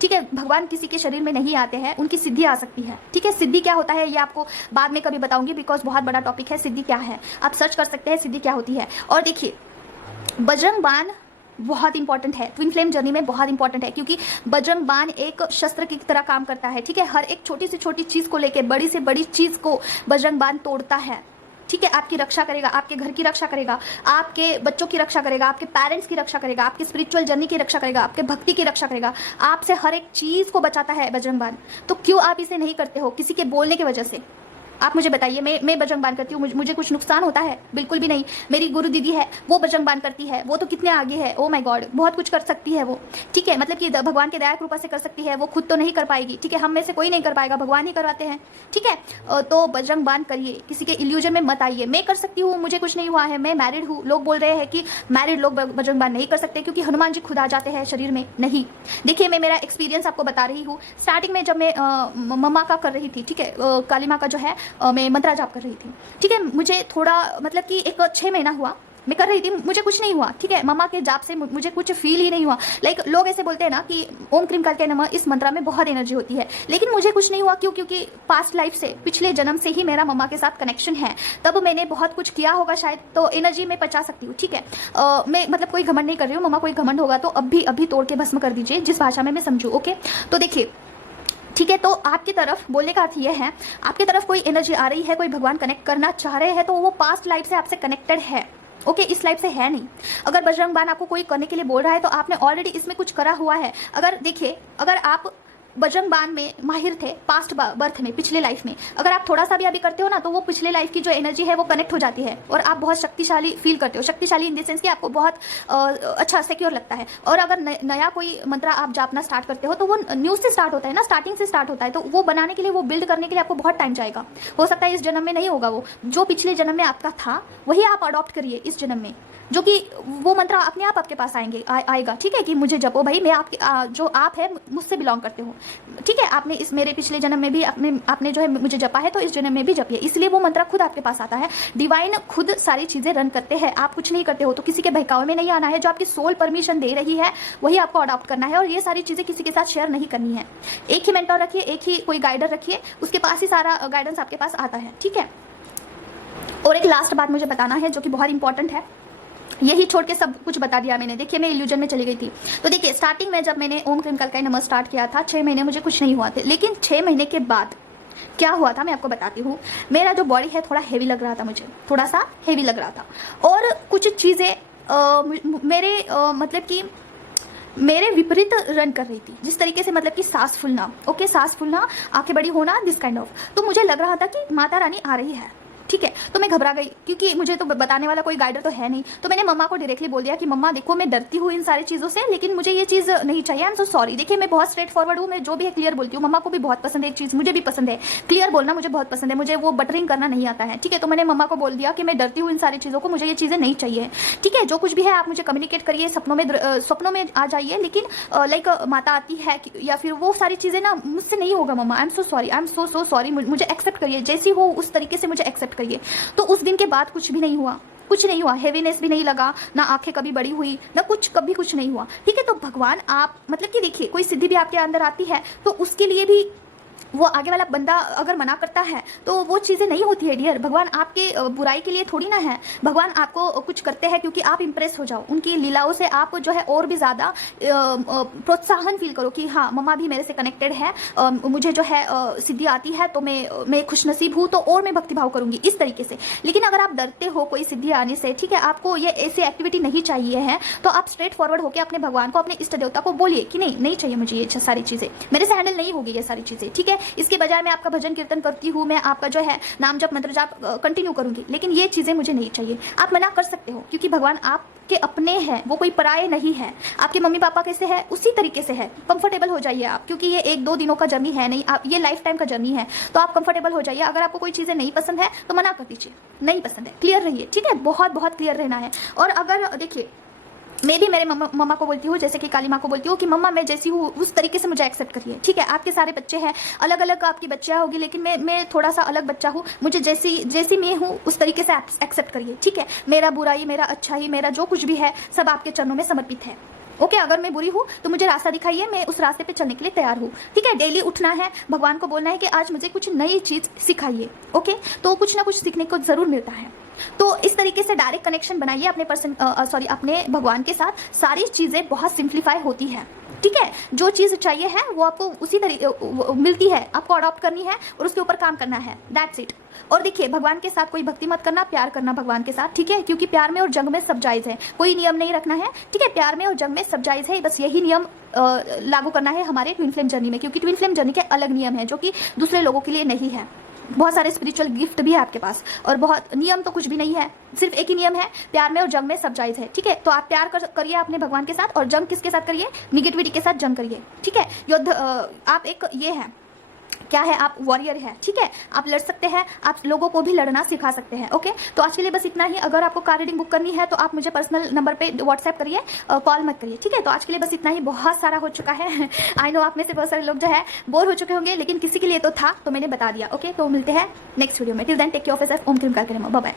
ठीक है। भगवान किसी के शरीर में नहीं आते हैं, उनकी सिद्धि आ सकती है, ठीक है। सिद्धि क्या होता है ये आपको बाद में कभी बताऊंगी, बिकॉज बहुत बड़ा टॉपिक है सिद्धि क्या है, आप सर्च कर सकते हैं सिद्धि क्या होती है। और देखिए, बजरंग बाण बहुत इंपॉर्टेंट है, ट्विन फ्लेम जर्नी में बहुत इंपॉर्टेंट है, क्योंकि बजरंग बाण एक शस्त्र की तरह काम करता है, ठीक है। हर एक छोटी से छोटी चीज़ को लेकर बड़ी से बड़ी चीज़ को बजरंग बाण तोड़ता है, ठीक है। आपकी रक्षा करेगा, आपके घर की रक्षा करेगा, आपके बच्चों की रक्षा करेगा, आपके पेरेंट्स की रक्षा करेगा, आपकी स्पिरिचुअल जर्नी की रक्षा करेगा, आपके भक्ति की रक्षा करेगा, आपसे हर एक चीज़ को बचाता है बजरंग बाण। तो क्यों आप इसे नहीं करते हो किसी के बोलने की वजह से? आप मुझे बताइए, मैं बजरंग बाण करती हूँ, मुझे कुछ नुकसान होता है? बिल्कुल भी नहीं। मेरी गुरु दीदी है, वो बजरंग बाण करती है, वो तो कितने आगे है, ओ माय गॉड, बहुत कुछ कर सकती है वो, ठीक है। मतलब कि भगवान के दया कृपा से कर सकती है, वो खुद तो नहीं कर पाएगी, ठीक है। हम में से कोई नहीं कर पाएगा, भगवान ही करवाते हैं, ठीक है। तो बजरंग बाण करिए, किसी के इल्यूजन में मत आइए। मैं कर सकती हूँ, मुझे कुछ नहीं हुआ है, मैं मैरिड हूँ। लोग बोल रहे हैं कि मैरिड लोग बजरंग बाण नहीं कर सकते क्योंकि हनुमान जी खुद आ जाते हैं शरीर में। नहीं, देखिए, मैं मेरा एक्सपीरियंस आपको बता रही हूँ। स्टार्टिंग में जब मैं मम्मा का कर रही थी, ठीक है, काली माँ का जो है मैं मंत्रा जाप कर रही थी, ठीक है। मुझे थोड़ा मतलब कि एक 6 महीना हुआ मैं कर रही थी, मुझे कुछ नहीं हुआ, ठीक है। मम्मा के जाप से मुझे कुछ फील ही नहीं हुआ। लाइक लोग ऐसे बोलते हैं ना कि ओम क्रीम काल के नमः, इस मंत्रा में बहुत एनर्जी होती है, लेकिन मुझे कुछ नहीं हुआ। क्योंकि पास्ट लाइफ से, पिछले जन्म से ही मेरा मम्मा के साथ कनेक्शन है, तब मैंने बहुत कुछ किया होगा शायद, तो एनर्जी में पचा सकती हूँ, ठीक है। मैं मतलब कोई घमंड नहीं कर रही हूँ। मम्मा कोई घमंड होगा तो अभी तोड़ के भस्म कर दीजिए, जिस भाषा में मैं समझूँ, ओके। तो देखिए, ठीक है, तो आपकी तरफ बोलने का अर्थ ये है, आपकी तरफ कोई एनर्जी आ रही है, कोई भगवान कनेक्ट करना चाह रहे हैं, तो वो पास्ट लाइफ से आपसे कनेक्टेड है, ओके, इस लाइफ से है नहीं। अगर बजरंग बाण आपको कोई करने के लिए बोल रहा है तो आपने ऑलरेडी इसमें कुछ करा हुआ है। अगर देखिए, अगर आप बजरंग बाण में माहिर थे पास्ट बर्थ में, पिछले लाइफ में, अगर आप थोड़ा सा भी अभी करते हो ना, तो वो पिछले लाइफ की जो एनर्जी है वो कनेक्ट हो जाती है और आप बहुत शक्तिशाली फील करते हो। शक्तिशाली इन द सेंस कि आपको बहुत अच्छा सिक्योर लगता है। और अगर नया कोई मंत्र आप जापना स्टार्ट करते हो तो वो न्यू से स्टार्ट होता है ना, स्टार्टिंग से स्टार्ट होता है, तो वो बनाने के लिए, वो बिल्ड करने के लिए आपको बहुत टाइम जाएगा। हो सकता है इस जन्म में नहीं होगा, वो जो पिछले जन्म में आपका था वही आप अडॉप्ट करिए इस जन्म में, जो कि वो मंत्र अपने आप आपके पास आएगा, ठीक है। कि मुझे जपो भाई, मैं आपके जो आप है मुझसे बिलोंग करते हो, ठीक है। आपने इस मेरे पिछले जन्म में भी आपने जो है मुझे जपा है, तो इस जन्म में भी जपिए, इसलिए वो मंत्र खुद आपके पास आता है। डिवाइन खुद सारी चीजें रन करते हैं, आप कुछ नहीं करते हो। तो किसी के बहकावे में नहीं आना है, जो आपकी सोल परमिशन दे रही है वही आपको अडॉप्ट करना है, और ये सारी चीजें किसी के साथ शेयर नहीं करनी है। एक ही मेंटर रखिए, एक ही कोई गाइडर रखिए, उसके पास ही सारा गाइडेंस आपके पास आता है, ठीक है। और एक लास्ट बात मुझे बताना है जो कि बहुत इंपॉर्टेंट है, यही छोड़ के सब कुछ बता दिया मैंने। देखिए, मैं इल्यूजन में चली गई थी। तो देखिए, स्टार्टिंग में जब मैंने ओम क्रीम काल नमः स्टार्ट किया था, 6 महीने मुझे कुछ नहीं हुआ थे, लेकिन 6 महीने के बाद क्या हुआ था मैं आपको बताती हूँ। मेरा जो बॉडी है थोड़ा हेवी लग रहा था, मुझे थोड़ा सा हेवी लग रहा था, और कुछ चीज़ें मेरे मतलब कि मेरे विपरीत रन कर रही थी, जिस तरीके से मतलब कि सांस फूलना, ओके, सांस फूलना, आंखें बड़ी होना, दिस काइंड ऑफ। तो मुझे लग रहा था कि माता रानी आ रही है, ठीक है। तो मैं घबरा गई क्योंकि मुझे तो बताने वाला कोई गाइडर तो है नहीं। तो मैंने मम्मा को डायरेक्टली बोल दिया कि मम्मा देखो मैं डरती हूँ इन सारी चीज़ों से, लेकिन मुझे ये चीज़ नहीं चाहिए, आई एम सो सॉरी। देखिए मैं बहुत स्ट्रेट फॉरवर्ड हूँ, मैं जो भी है क्लियर बोलती हूँ। मम्मा को भी बहुत पसंद है एक चीज़, मुझे भी पसंद है क्लियर बोलना, मुझे बहुत पसंद है, मुझे वो बटरिंग करना नहीं आता है, ठीक है। तो मैंने मम्मा को बोल दिया कि मैं डरती हूँ इन सारी चीज़ों को, मुझे ये चीज़ें नहीं चाहिए, ठीक है। जो कुछ भी है आप मुझे कम्युनिकेट करिए, सपनों में आ जाइए, लेकिन लाइक माता आती है या फिर वो सारी चीज़ें ना मुझसे नहीं होगा mamma, I am so sorry, I am so sorry, मुझे एक्सेप्ट करिए, जैसी हो उस तरीके से मुझे एक्सेप्ट करिए। तो उस दिन के बाद कुछ भी नहीं हुआ, कुछ नहीं हुआ, हेवीनेस भी नहीं लगा, ना आंखें कभी बड़ी हुई, ना कुछ, कभी कुछ नहीं हुआ, ठीक है। तो भगवान आप मतलब कि देखिए कोई सिद्धि भी आपके अंदर आती है तो उसके लिए भी वो आगे वाला बंदा अगर मना करता है तो वो चीज़ें नहीं होती है डियर। भगवान आपके बुराई के लिए थोड़ी ना है, भगवान आपको कुछ करते हैं क्योंकि आप इंप्रेस हो जाओ उनकी लीलाओं से, आप जो है और भी ज़्यादा प्रोत्साहन फील करो कि हाँ मम्मा भी मेरे से कनेक्टेड है, मुझे जो है सिद्धि आती है तो मैं खुशनसीब हूँ, तो और मैं भक्तिभाव करूँगी इस तरीके से। लेकिन अगर आप डरते हो कोई सिद्धि आने से, ठीक है, आपको ये ऐसी एक्टिविटी नहीं चाहिए है, तो आप स्ट्रेट फॉरवर्ड होकर अपने भगवान को, अपने इष्ट देवता को बोलिए कि नहीं चाहिए मुझे ये सारी चीज़ें, मेरे से हैंडल नहीं होगी ये सारी चीज़ें, ठीक है। इसके बजाय मैं आपका भजन कीर्तन करती हूँ, मैं आपका जो है नाम जप मंत्र जाप कंटिन्यू करूंगी, लेकिन ये चीज़ें मुझे नहीं चाहिए। आप मना कर सकते हो क्योंकि भगवान आपके अपने हैं, वो कोई पराये नहीं है। आपके मम्मी पापा कैसे है उसी तरीके से है, कंफर्टेबल हो जाइए आप, क्योंकि ये 1-2 दिनों का जर्नी है नहीं, आप ये लाइफ टाइम का जर्नी है, तो आप कंफर्टेबल हो जाइए। अगर आपको कोई चीज़ें नहीं पसंद है तो मना कर दीजिए, नहीं पसंद है, क्लियर रहिए, ठीक है, बहुत बहुत क्लियर रहना है। और अगर देखिए मैं भी मेरे मम्मा को बोलती हूँ, जैसे कि काली माँ को बोलती हूँ कि मम्मा मैं जैसी हूँ उस तरीके से मुझे एक्सेप्ट करिए, ठीक है। आपके सारे बच्चे हैं, अलग अलग आपकी बच्चियाँ होगी, लेकिन मैं थोड़ा सा अलग बच्चा हूँ, मुझे जैसी मैं हूँ उस तरीके से एक्सेप्ट करिए, ठीक है। मेरा बुराई, मेरा अच्छाई, मेरा जो कुछ भी है सब आपके चरणों में समर्पित है, ओके। अगर मैं बुरी हूँ तो मुझे रास्ता दिखाइए, मैं उस रास्ते पे चलने के लिए तैयार हूँ, ठीक है। डेली उठना है, भगवान को बोलना है कि आज मुझे कुछ नई चीज़ सिखाइए, ओके। तो कुछ ना कुछ सीखने को ज़रूर मिलता है। तो इस तरीके से डायरेक्ट कनेक्शन बनाइए अपने अपने भगवान के साथ, सारी चीज़ें बहुत सिंप्लीफाई होती है, ठीक है। जो चीज़ चाहिए है वो आपको उसी तरीके मिलती है, आपको अडॉप्ट करनी है और उसके ऊपर काम करना है, दैट्स इट। और देखिए भगवान के साथ कोई भक्ति मत करना, प्यार करना भगवान के साथ, ठीक है, क्योंकि प्यार में और जंग में सब जायज़ है, कोई नियम नहीं रखना है, ठीक है। प्यार में और जंग में सब जायज़ है, बस यही नियम लागू करना है हमारे ट्विन फ्लेम जर्नी में, क्योंकि ट्विन फ्लेम जर्नी के अलग नियम है जो कि दूसरे लोगों के लिए नहीं है। बहुत सारे स्पिरिचुअल गिफ्ट भी है आपके पास और बहुत नियम तो कुछ भी नहीं है, सिर्फ एक ही नियम है, प्यार में और जंग में सब जायज़ है, ठीक है। तो आप प्यार करिए अपने भगवान के साथ, और जंग किसके साथ करिए, निगेटिविटी के साथ जंग करिए, ठीक है। युद्ध आप एक ये है, क्या है, आप वॉरियर है, ठीक है, आप लड़ सकते हैं, आप लोगों को भी लड़ना सिखा सकते हैं, ओके। तो आज के लिए बस इतना ही। अगर आपको कार रीडिंग बुक करनी है तो आप मुझे पर्सनल नंबर पे व्हाट्सएप करिए, कॉल मत करिए, ठीक है। तो आज के लिए बस इतना ही, बहुत सारा हो चुका है आई नो आप में से बहुत सारे लोग जो है बोर हो चुके होंगे, लेकिन किसी के लिए तो था, तो मैंने बता दिया, ओके। तो मिलते हैं नेक्स्ट वीडियो में, till then take care of yourself, ओम क्रीम करके बाय बाय।